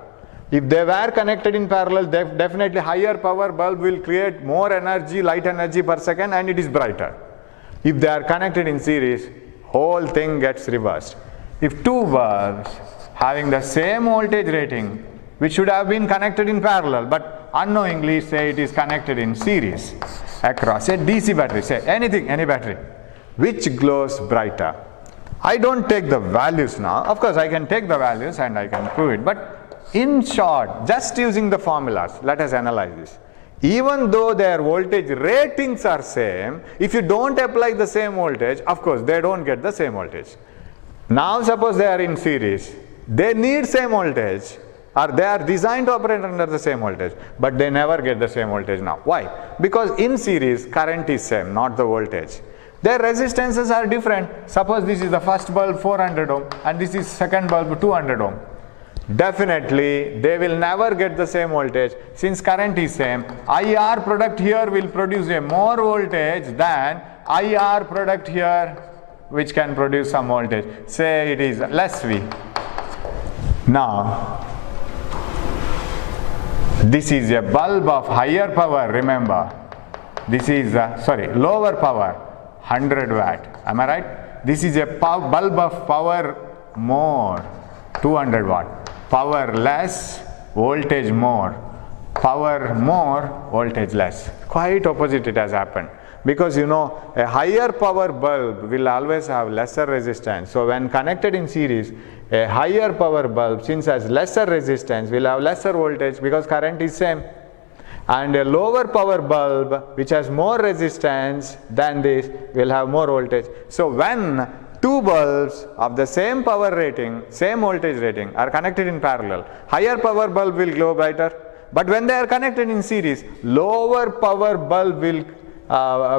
If they were connected in parallel, definitely higher power bulb will create more energy, light energy per second, and it is brighter. If they are connected in series, whole thing gets reversed. If two bulbs having the same voltage rating, which should have been connected in parallel, but unknowingly say it is connected in series across a DC battery, say anything, any battery, which glows brighter? I don't take the values now. Of course, I can take the values and I can prove it, but in short, just using the formulas, let us analyze this. Even though their voltage ratings are same, if you don't apply the same voltage, of course, they don't get the same voltage. Now suppose they are in series, they need same voltage, or they are designed to operate under the same voltage, but they never get the same voltage now. Why? Because in series, current is same, not the voltage. Their resistances are different. Suppose this is the first bulb 400 ohm and this is second bulb 200 ohm. Definitely they will never get the same voltage since current is same. IR product here will produce a more voltage than IR product here, which can produce some voltage. Say it is less V. Now this is a bulb of higher power, remember. This is lower power, 100 watt. Am I right? This is a bulb of power more, 200 watt. Power less, voltage more. Power more, voltage less. Quite opposite it has happened. Because you know, a higher power bulb will always have lesser resistance. So when connected in series, a higher power bulb, since has lesser resistance, will have lesser voltage because current is same. And a lower power bulb, which has more resistance than this, will have more voltage. So when two bulbs of the same power rating, same voltage rating are connected in parallel, higher power bulb will glow brighter. But when they are connected in series, lower power bulb will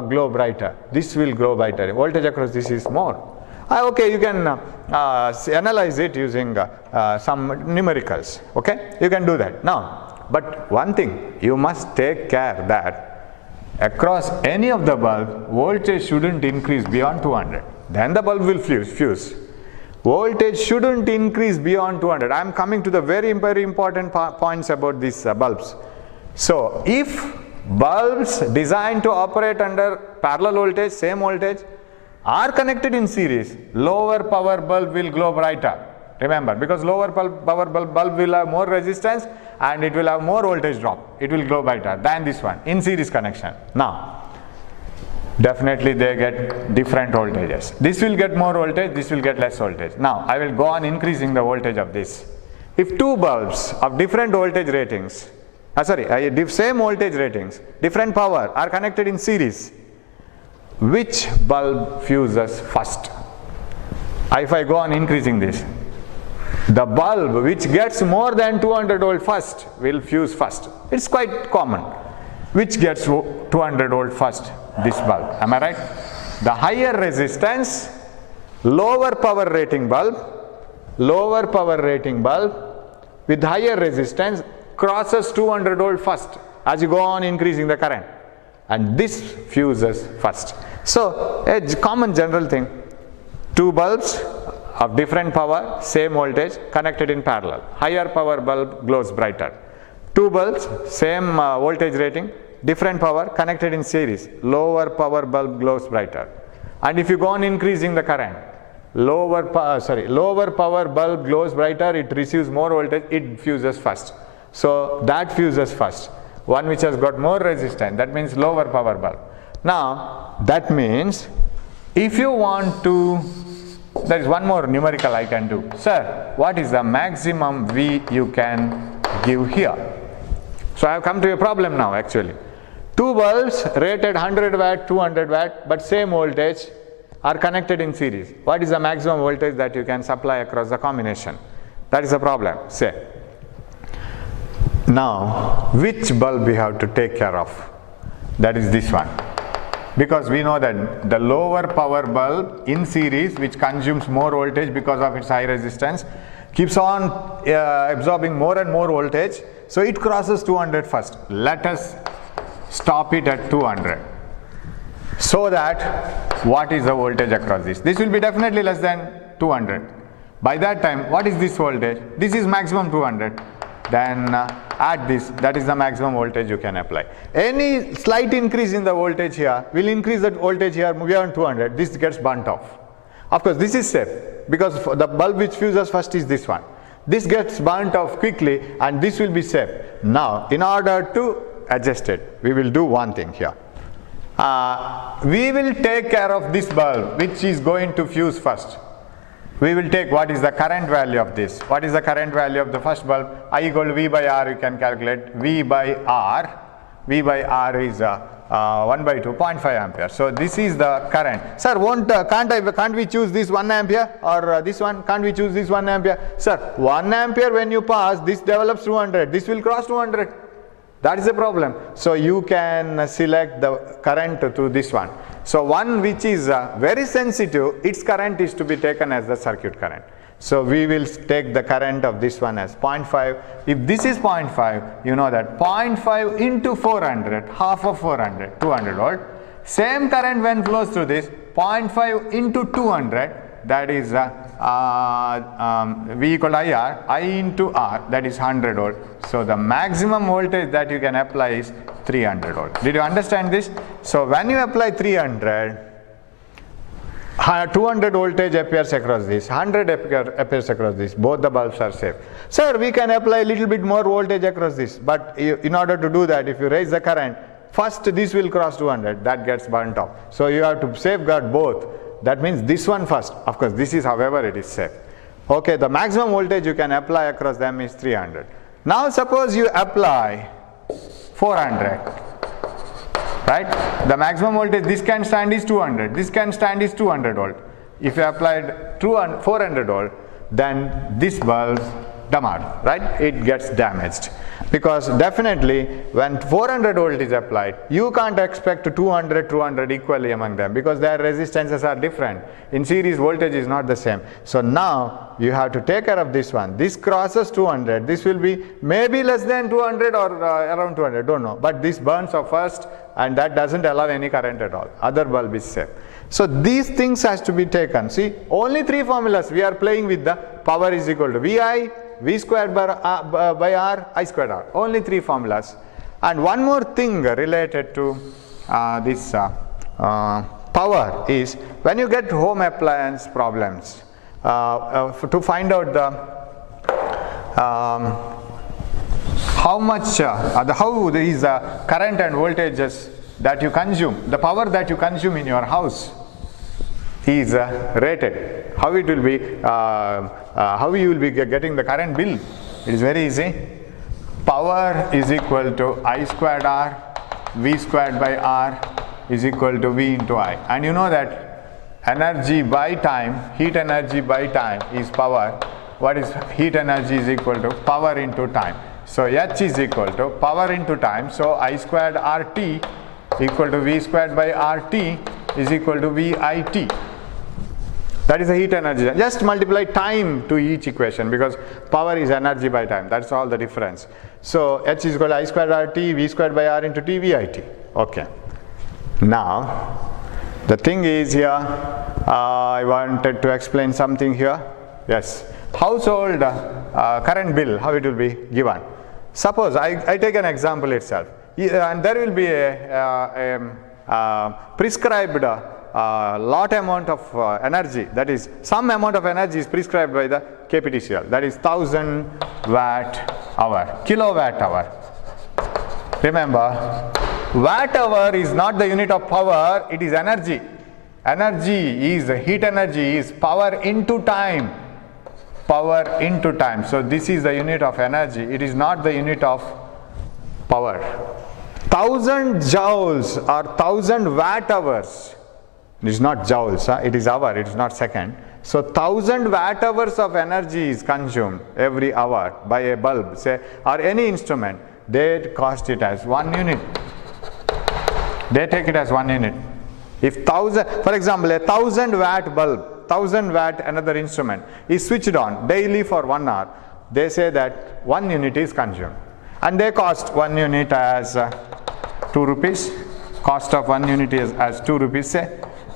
glow brighter. This will glow brighter. Voltage across this is more. Okay, you can analyze it using some numericals. Okay, you can do that. Now, but one thing, you must take care that across any of the bulb, voltage shouldn't increase beyond 200. Then the bulb will fuse. Voltage shouldn't increase beyond 200. I am coming to the very important points about these bulbs. So, if bulbs designed to operate under parallel voltage, same voltage, are connected in series, lower power bulb will glow brighter. Remember, because lower power bulb will have more resistance and it will have more voltage drop. It will glow brighter than this one in series connection. Now, definitely they get different voltages. This will get more voltage, this will get less voltage. Now, I will go on increasing the voltage of this. If two bulbs of different voltage ratings, same voltage ratings, different power are connected in series, which bulb fuses first? If I go on increasing this, the bulb which gets more than 200 volt first will fuse first. It's quite common. Which gets 200 volt first? This bulb. Am I right? The higher resistance, lower power rating bulb with higher resistance crosses 200 volt first as you go on increasing the current, and this fuses first. So a common general thing, two bulbs of different power, same voltage, connected in parallel. Higher power bulb glows brighter. Two bulbs, same voltage rating, different power, connected in series. Lower power bulb glows brighter. And if you go on increasing the current, lower power bulb glows brighter, it receives more voltage, it fuses first. So that fuses first. One which has got more resistance, that means lower power bulb. Now, that means if you want to, there is one more numerical I can do. Sir, what is the maximum V you can give here? So I have come to a problem now actually. Two bulbs rated 100 watt, 200 watt, but same voltage are connected in series. What is the maximum voltage that you can supply across the combination? That is the problem, say. Now, which bulb we have to take care of? That is this one. Because we know that the lower power bulb in series, which consumes more voltage because of its high resistance, keeps on absorbing more and more voltage. So it crosses 200 first. Let us stop it at 200. So that what is the voltage across this? This will be definitely less than 200. By that time, what is this voltage? This is maximum 200. Then add this, that is the maximum voltage you can apply. Any slight increase in the voltage here will increase the voltage here beyond 200. This gets burnt off. Of course, this is safe because the bulb which fuses first is this one. This gets burnt off quickly and this will be safe. Now, in order to adjust it, we will do one thing here. We will take care of this bulb which is going to fuse first. We will take what is the current value of this. What is the current value of the first bulb? I equal to V by R, you can calculate. V by R. V by R is 1 by 2, 0.5 ampere. So this is the current. Sir, can't we choose this 1 ampere or this one? Can't we choose this 1 ampere? Sir, 1 ampere when you pass, this develops 200. This will cross 200. That is the problem. So you can select the current to this one. So one which is very sensitive, its current is to be taken as the circuit current. So we will take the current of this one as 0.5. If this is 0.5, you know that 0.5 into 400, half of 400, 200 volt. Same current when flows through this, 0.5 into 200, that is V equal to IR, I into R, that is 100 volt. So the maximum voltage that you can apply is 300 volt. Did you understand this? So when you apply 300, 200 voltage appears across this, 100 appears across this, both the bulbs are safe. Sir, we can apply a little bit more voltage across this, but in order to do that, if you raise the current, first this will cross 200, that gets burnt off. So you have to safeguard both. That means this one first. Of course, this is however it is safe. Okay, the maximum voltage you can apply across them is 300. Now suppose you apply 400. Right? The maximum voltage this can stand is 200. This can stand is 200 volt. If you applied 400 volt, then this bulb damaged, right? It gets damaged. Because definitely when 400 volt is applied, you can't expect 200 equally among them because their resistances are different. In series, voltage is not the same. So now you have to take care of this one. This crosses 200. This will be maybe less than 200 or around 200, don't know. But this burns off first and that doesn't allow any current at all. Other bulb is safe. So these things has to be taken. See, only three formulas we are playing with. The power is equal to VI, V squared by R, I squared R. Only three formulas. And one more thing related to this power is when you get home appliance problems, to find out the how these current and voltages that you consume, the power that you consume in your house is rated. How it will be, how you will be getting the current bill? It is very easy. Power is equal to I squared R, V squared by R is equal to V into I. And you know that energy by time, heat energy by time is power. What is heat energy is equal to power into time. So H is equal to power into time. So I squared RT equal to V squared by RT is equal to VIT. That is the heat energy. Just multiply time to each equation because power is energy by time. That's all the difference. So H is equal to I squared RT, V squared by R into T, VIT. Okay. Now, the thing is here, I wanted to explain something here. Yes. Household current bill, how it will be given. Suppose I take an example itself. And there will be a prescribed lot amount of energy, that is some amount of energy is prescribed by the KPTCL, that is 1000 watt hour, kilowatt hour. Remember, watt hour is not the unit of power, it is energy. Energy is, heat energy is power into time. Power into time. So this is the unit of energy, it is not the unit of power. 1000 joules or 1000 watt hours. It is not joules, it is hour, it is not second. So 1000 watt hours of energy is consumed every hour by a bulb, say, or any instrument. They cost it as 1 unit. They take it as 1 unit. If 1000, for example, a 1000 watt bulb 1000 watt another instrument is switched on daily for 1 hour, they say that 1 unit is consumed. And they cost 1 unit as 2 rupees. Cost of 1 unit is as 2 rupees. Say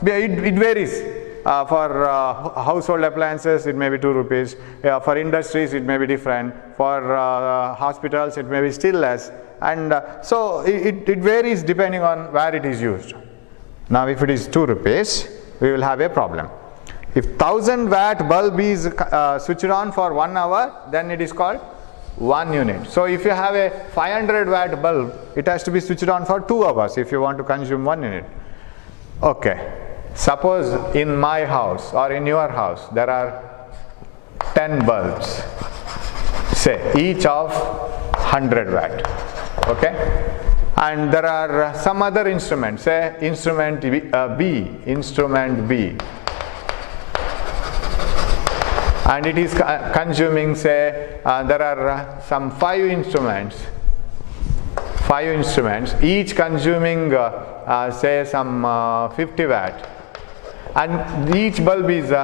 it varies. For household appliances, it may be 2 rupees. For industries, it may be different. For hospitals, it may be still less. And so it varies depending on where it is used. Now, if it is 2 rupees, we will have a problem. If 1000 watt bulb is switched on for 1 hour, then it is called 1 unit. So if you have a 500 watt bulb, it has to be switched on for 2 hours if you want to consume 1 unit. Okay. Suppose in my house or in your house there are 10 bulbs, say each of 100 watt. Okay. And there are some other instruments, say instrument B, and it is consuming, say there are some 5 instruments, each consuming say some 50 watt, and each bulb is 5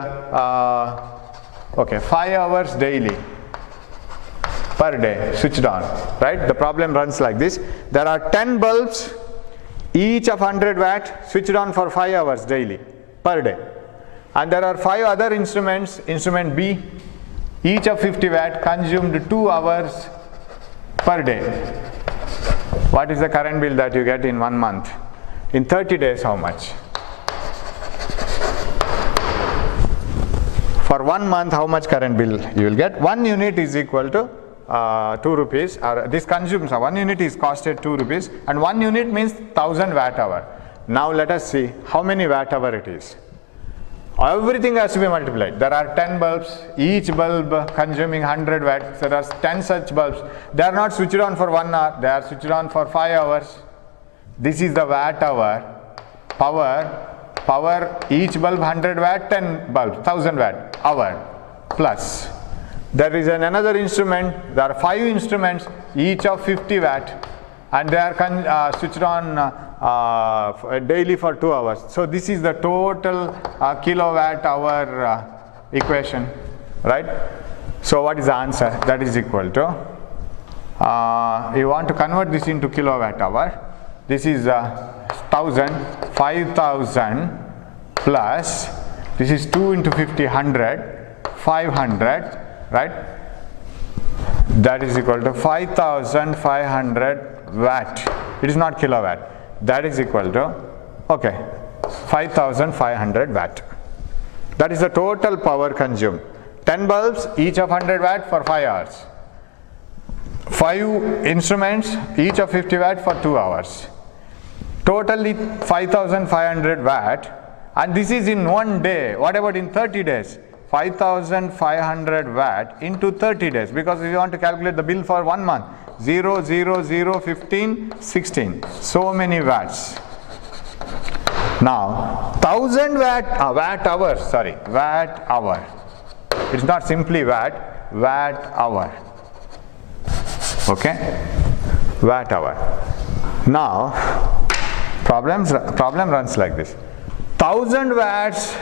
hours daily per day switched on, right? The problem runs like this. There are 10 bulbs, each of 100 watt, switched on for 5 hours daily per day. And there are 5 other instruments, instrument B, each of 50 watt, consumed 2 hours per day. What is the current bill that you get in 1 month? In 30 days, how much? For 1 month, how much current bill you will get? 1 unit is equal to 2 rupees, or this consumes, 1 unit is costed 2 rupees, and 1 unit means 1000 watt hour. Now let us see how many watt hour it is. Everything has to be multiplied. There are 10 bulbs, each bulb consuming 100 watt. So there are 10 such bulbs. They are not switched on for 1 hour, they are switched on for 5 hours. This is the watt hour. Power, each bulb 100 watt, 10 bulbs, 1000 watt hour plus. There is another instrument, there are 5 instruments, each of 50 watt, and they are switched on daily for 2 hours. So this is the total kilowatt hour equation, right? So what is the answer? That is equal to, you want to convert this into kilowatt hour. This is 1000, 5000 plus, this is 2 into 50, 100, 500, right? That is equal to 5500 watt. It is not kilowatt. That is equal to, 5500 watt. That is the total power consumed. 10 bulbs, each of 100 watt for 5 hours. 5 instruments, each of 50 watt for 2 hours. Totally 5500 watt, and this is in 1 day. What about in 30 days? 5500 watt into 30 days, because if you want to calculate the bill for 1 month, 0, 0, 0, 15, 16, so many watts. Now 1000 watt hour, it's not simply watt hour, okay, watt hour. Now problem runs like this. 1000 watts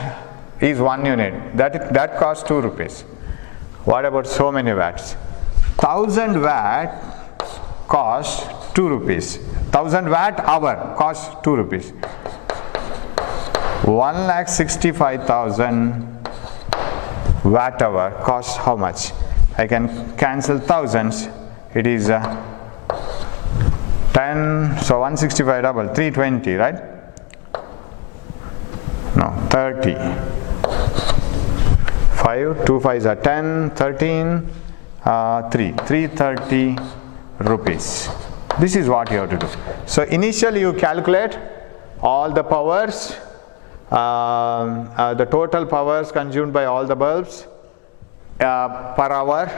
is 1 unit, that costs 2 rupees. What about so many watts? 1000 watt costs 2 rupees. 1000 watt hour costs 2 rupees. 1,65,000 watt hour costs how much? I can cancel thousands. It is 10, so 165 double, 320, right? No, 30. 5, 2 5s are 10, 13, 330 rupees. This is what you have to do. So initially you calculate all the powers, the total powers consumed by all the bulbs per hour,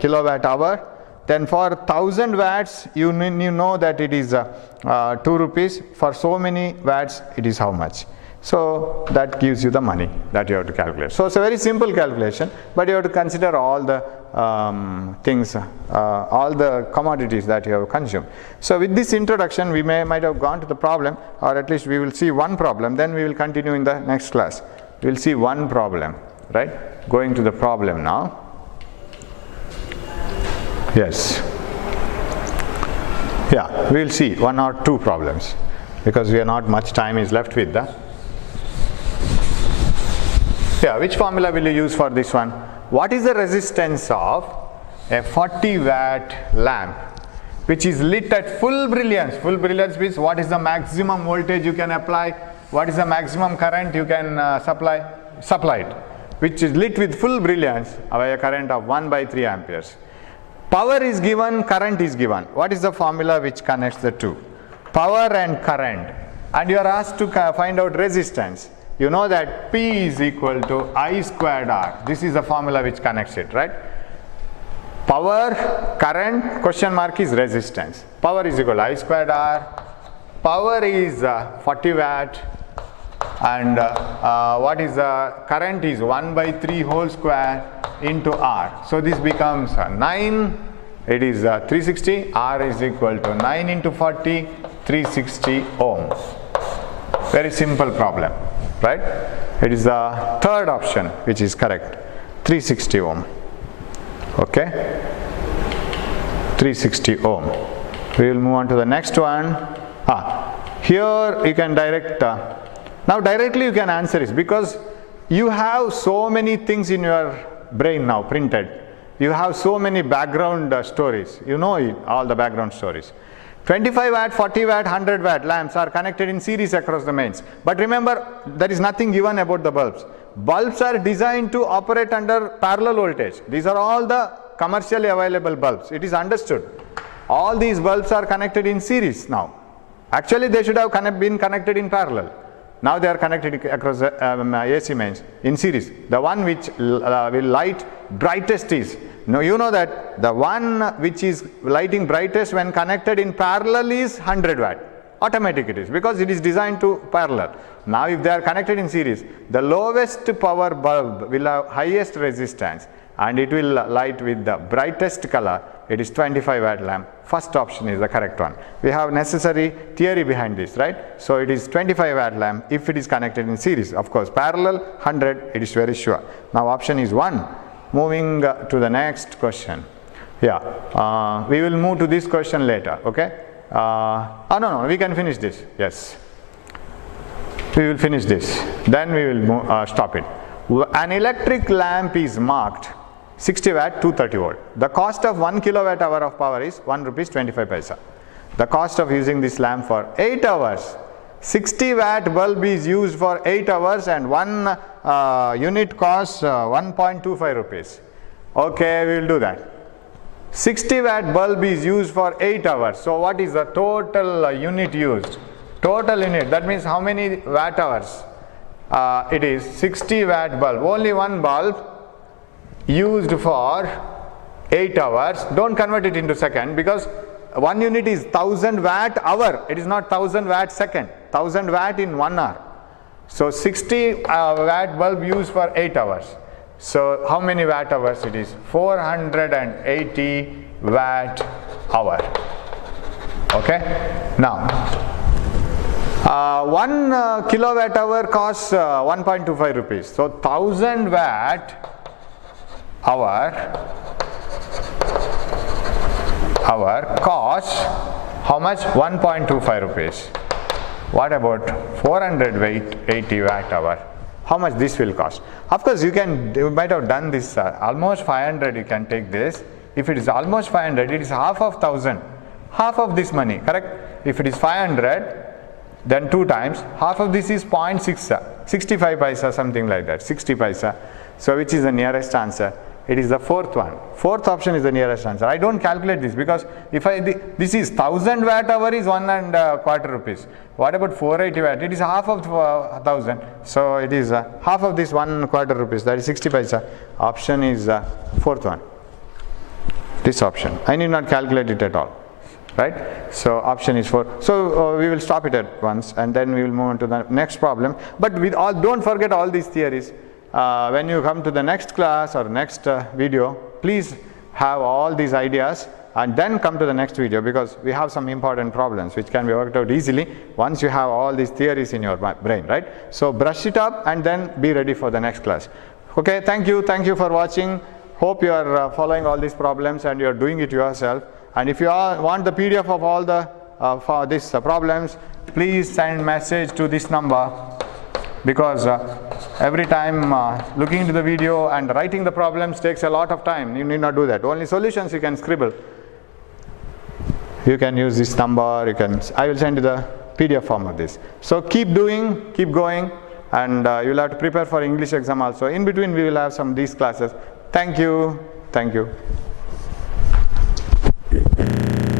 kilowatt hour. Then for 1000 watts, you know that it is 2 rupees. For so many watts, it is how much? So that gives you the money that you have to calculate. So it's a very simple calculation, but you have to consider all the things, all the commodities that you have consumed. So with this introduction, we might have gone to the problem, or at least we will see one problem, then we will continue in the next class. we will see one problem, right? Going to the problem now. Yes. Yeah, we will see one or two problems because we are not much time is left with the. Yeah, which formula will you use for this one? What is the resistance of a 40 watt lamp which is lit at full brilliance? Full brilliance means what is the maximum voltage you can apply, what is the maximum current you can supply it, which is lit with full brilliance by a current of 1/3 amperes. Power is given, current is given. What is the formula which connects the two? Power and current. And you are asked to find out resistance. You know that P is equal to I squared R. This is the formula which connects it, right? Power, current, question mark is resistance. Power is equal to I squared R. Power is 40 watt. And what is the current is 1/3 whole square into R. So this becomes 9, it is 360, R is equal to 9 into 40, 360 ohm. Very simple problem, right? It is the third option which is correct, 360 ohm. Okay, 360 ohm. We will move on to the next one. Here you can direct, now directly you can answer this because you have so many things in your brain now printed. You have so many background stories. You know it, all the background stories. 25 watt, 40 watt, 100 watt lamps are connected in series across the mains. But remember, there is nothing given about the bulbs. Bulbs are designed to operate under parallel voltage. These are all the commercially available bulbs. It is understood. All these bulbs are connected in series now. Actually, they should have been connected in parallel. Now they are connected across the AC mains in series. The one which will light brightest is, now you know that the one which is lighting brightest when connected in parallel is 100 watt. Automatic it is because it is designed to parallel. Now if they are connected in series, the lowest power bulb will have highest resistance and it will light with the brightest color. It is 25 watt lamp. First option is the correct one. We have necessary theory behind this, right? So it is 25 watt lamp if it is connected in series. Of course, parallel 100, it is very sure. Now option is 1. Moving to the next question. Yeah, we will move to this question later, okay? No, we can finish this. Yes. We will finish this. Then we will stop it. An electric lamp is marked 60 watt, 230 volt. The cost of 1 kilowatt hour of power is 1 rupees 25 paisa. The cost of using this lamp for 8 hours, 60 watt bulb is used for 8 hours and one unit costs 1.25 rupees. Okay, we will do that. 60 watt bulb is used for 8 hours. So what is the total unit used? Total unit, that means how many watt hours? It is 60 watt bulb. Only one bulb used for 8 hours. Don't convert it into second because 1 unit is 1000 watt hour. It is not 1000 watt second. 1000 watt in 1 hour. So 60 watt bulb used for 8 hours. So how many watt hours it is? 480 watt hour. Okay. Now 1 kilowatt hour costs 1.25 rupees. So 1000 watt hour costs how much? 1.25 rupees. What about 480 watt hour? How much this will cost? Of course, you might have done this almost 500. You can take this. If it is almost 500, it is half of 1000, half of this money, correct? If it is 500, then 2 times half of this is 0.6, 65 paisa, something like that, 60 paisa. So which is the nearest answer? It is the fourth one. Fourth option is the nearest answer. I don't calculate this because if this is 1000 watt hour is 1.25 rupees. What about 480 watt? It is half of 1000. So it is half of this 1.25 rupees. That is 60 paisa. Option is fourth one. This option. I need not calculate it at all. Right? So option is 4. So we will stop it at once and then we will move on to the next problem. But don't forget all these theories. When you come to the next class or next video, please have all these ideas and then come to the next video, because we have some important problems which can be worked out easily once you have all these theories in your brain, right? So brush it up and then be ready for the next class. Okay, thank you for watching. Hope you are following all these problems and you are doing it yourself. And if you want the PDF of all the for these problems, please send message to this number, because every time looking into the video and writing the problems takes a lot of time. You need not do that. Only solutions you can scribble. You can use this number. I will send you the PDF form of this. So keep going, and you will have to prepare for English exam also. In between we will have these classes. Thank you.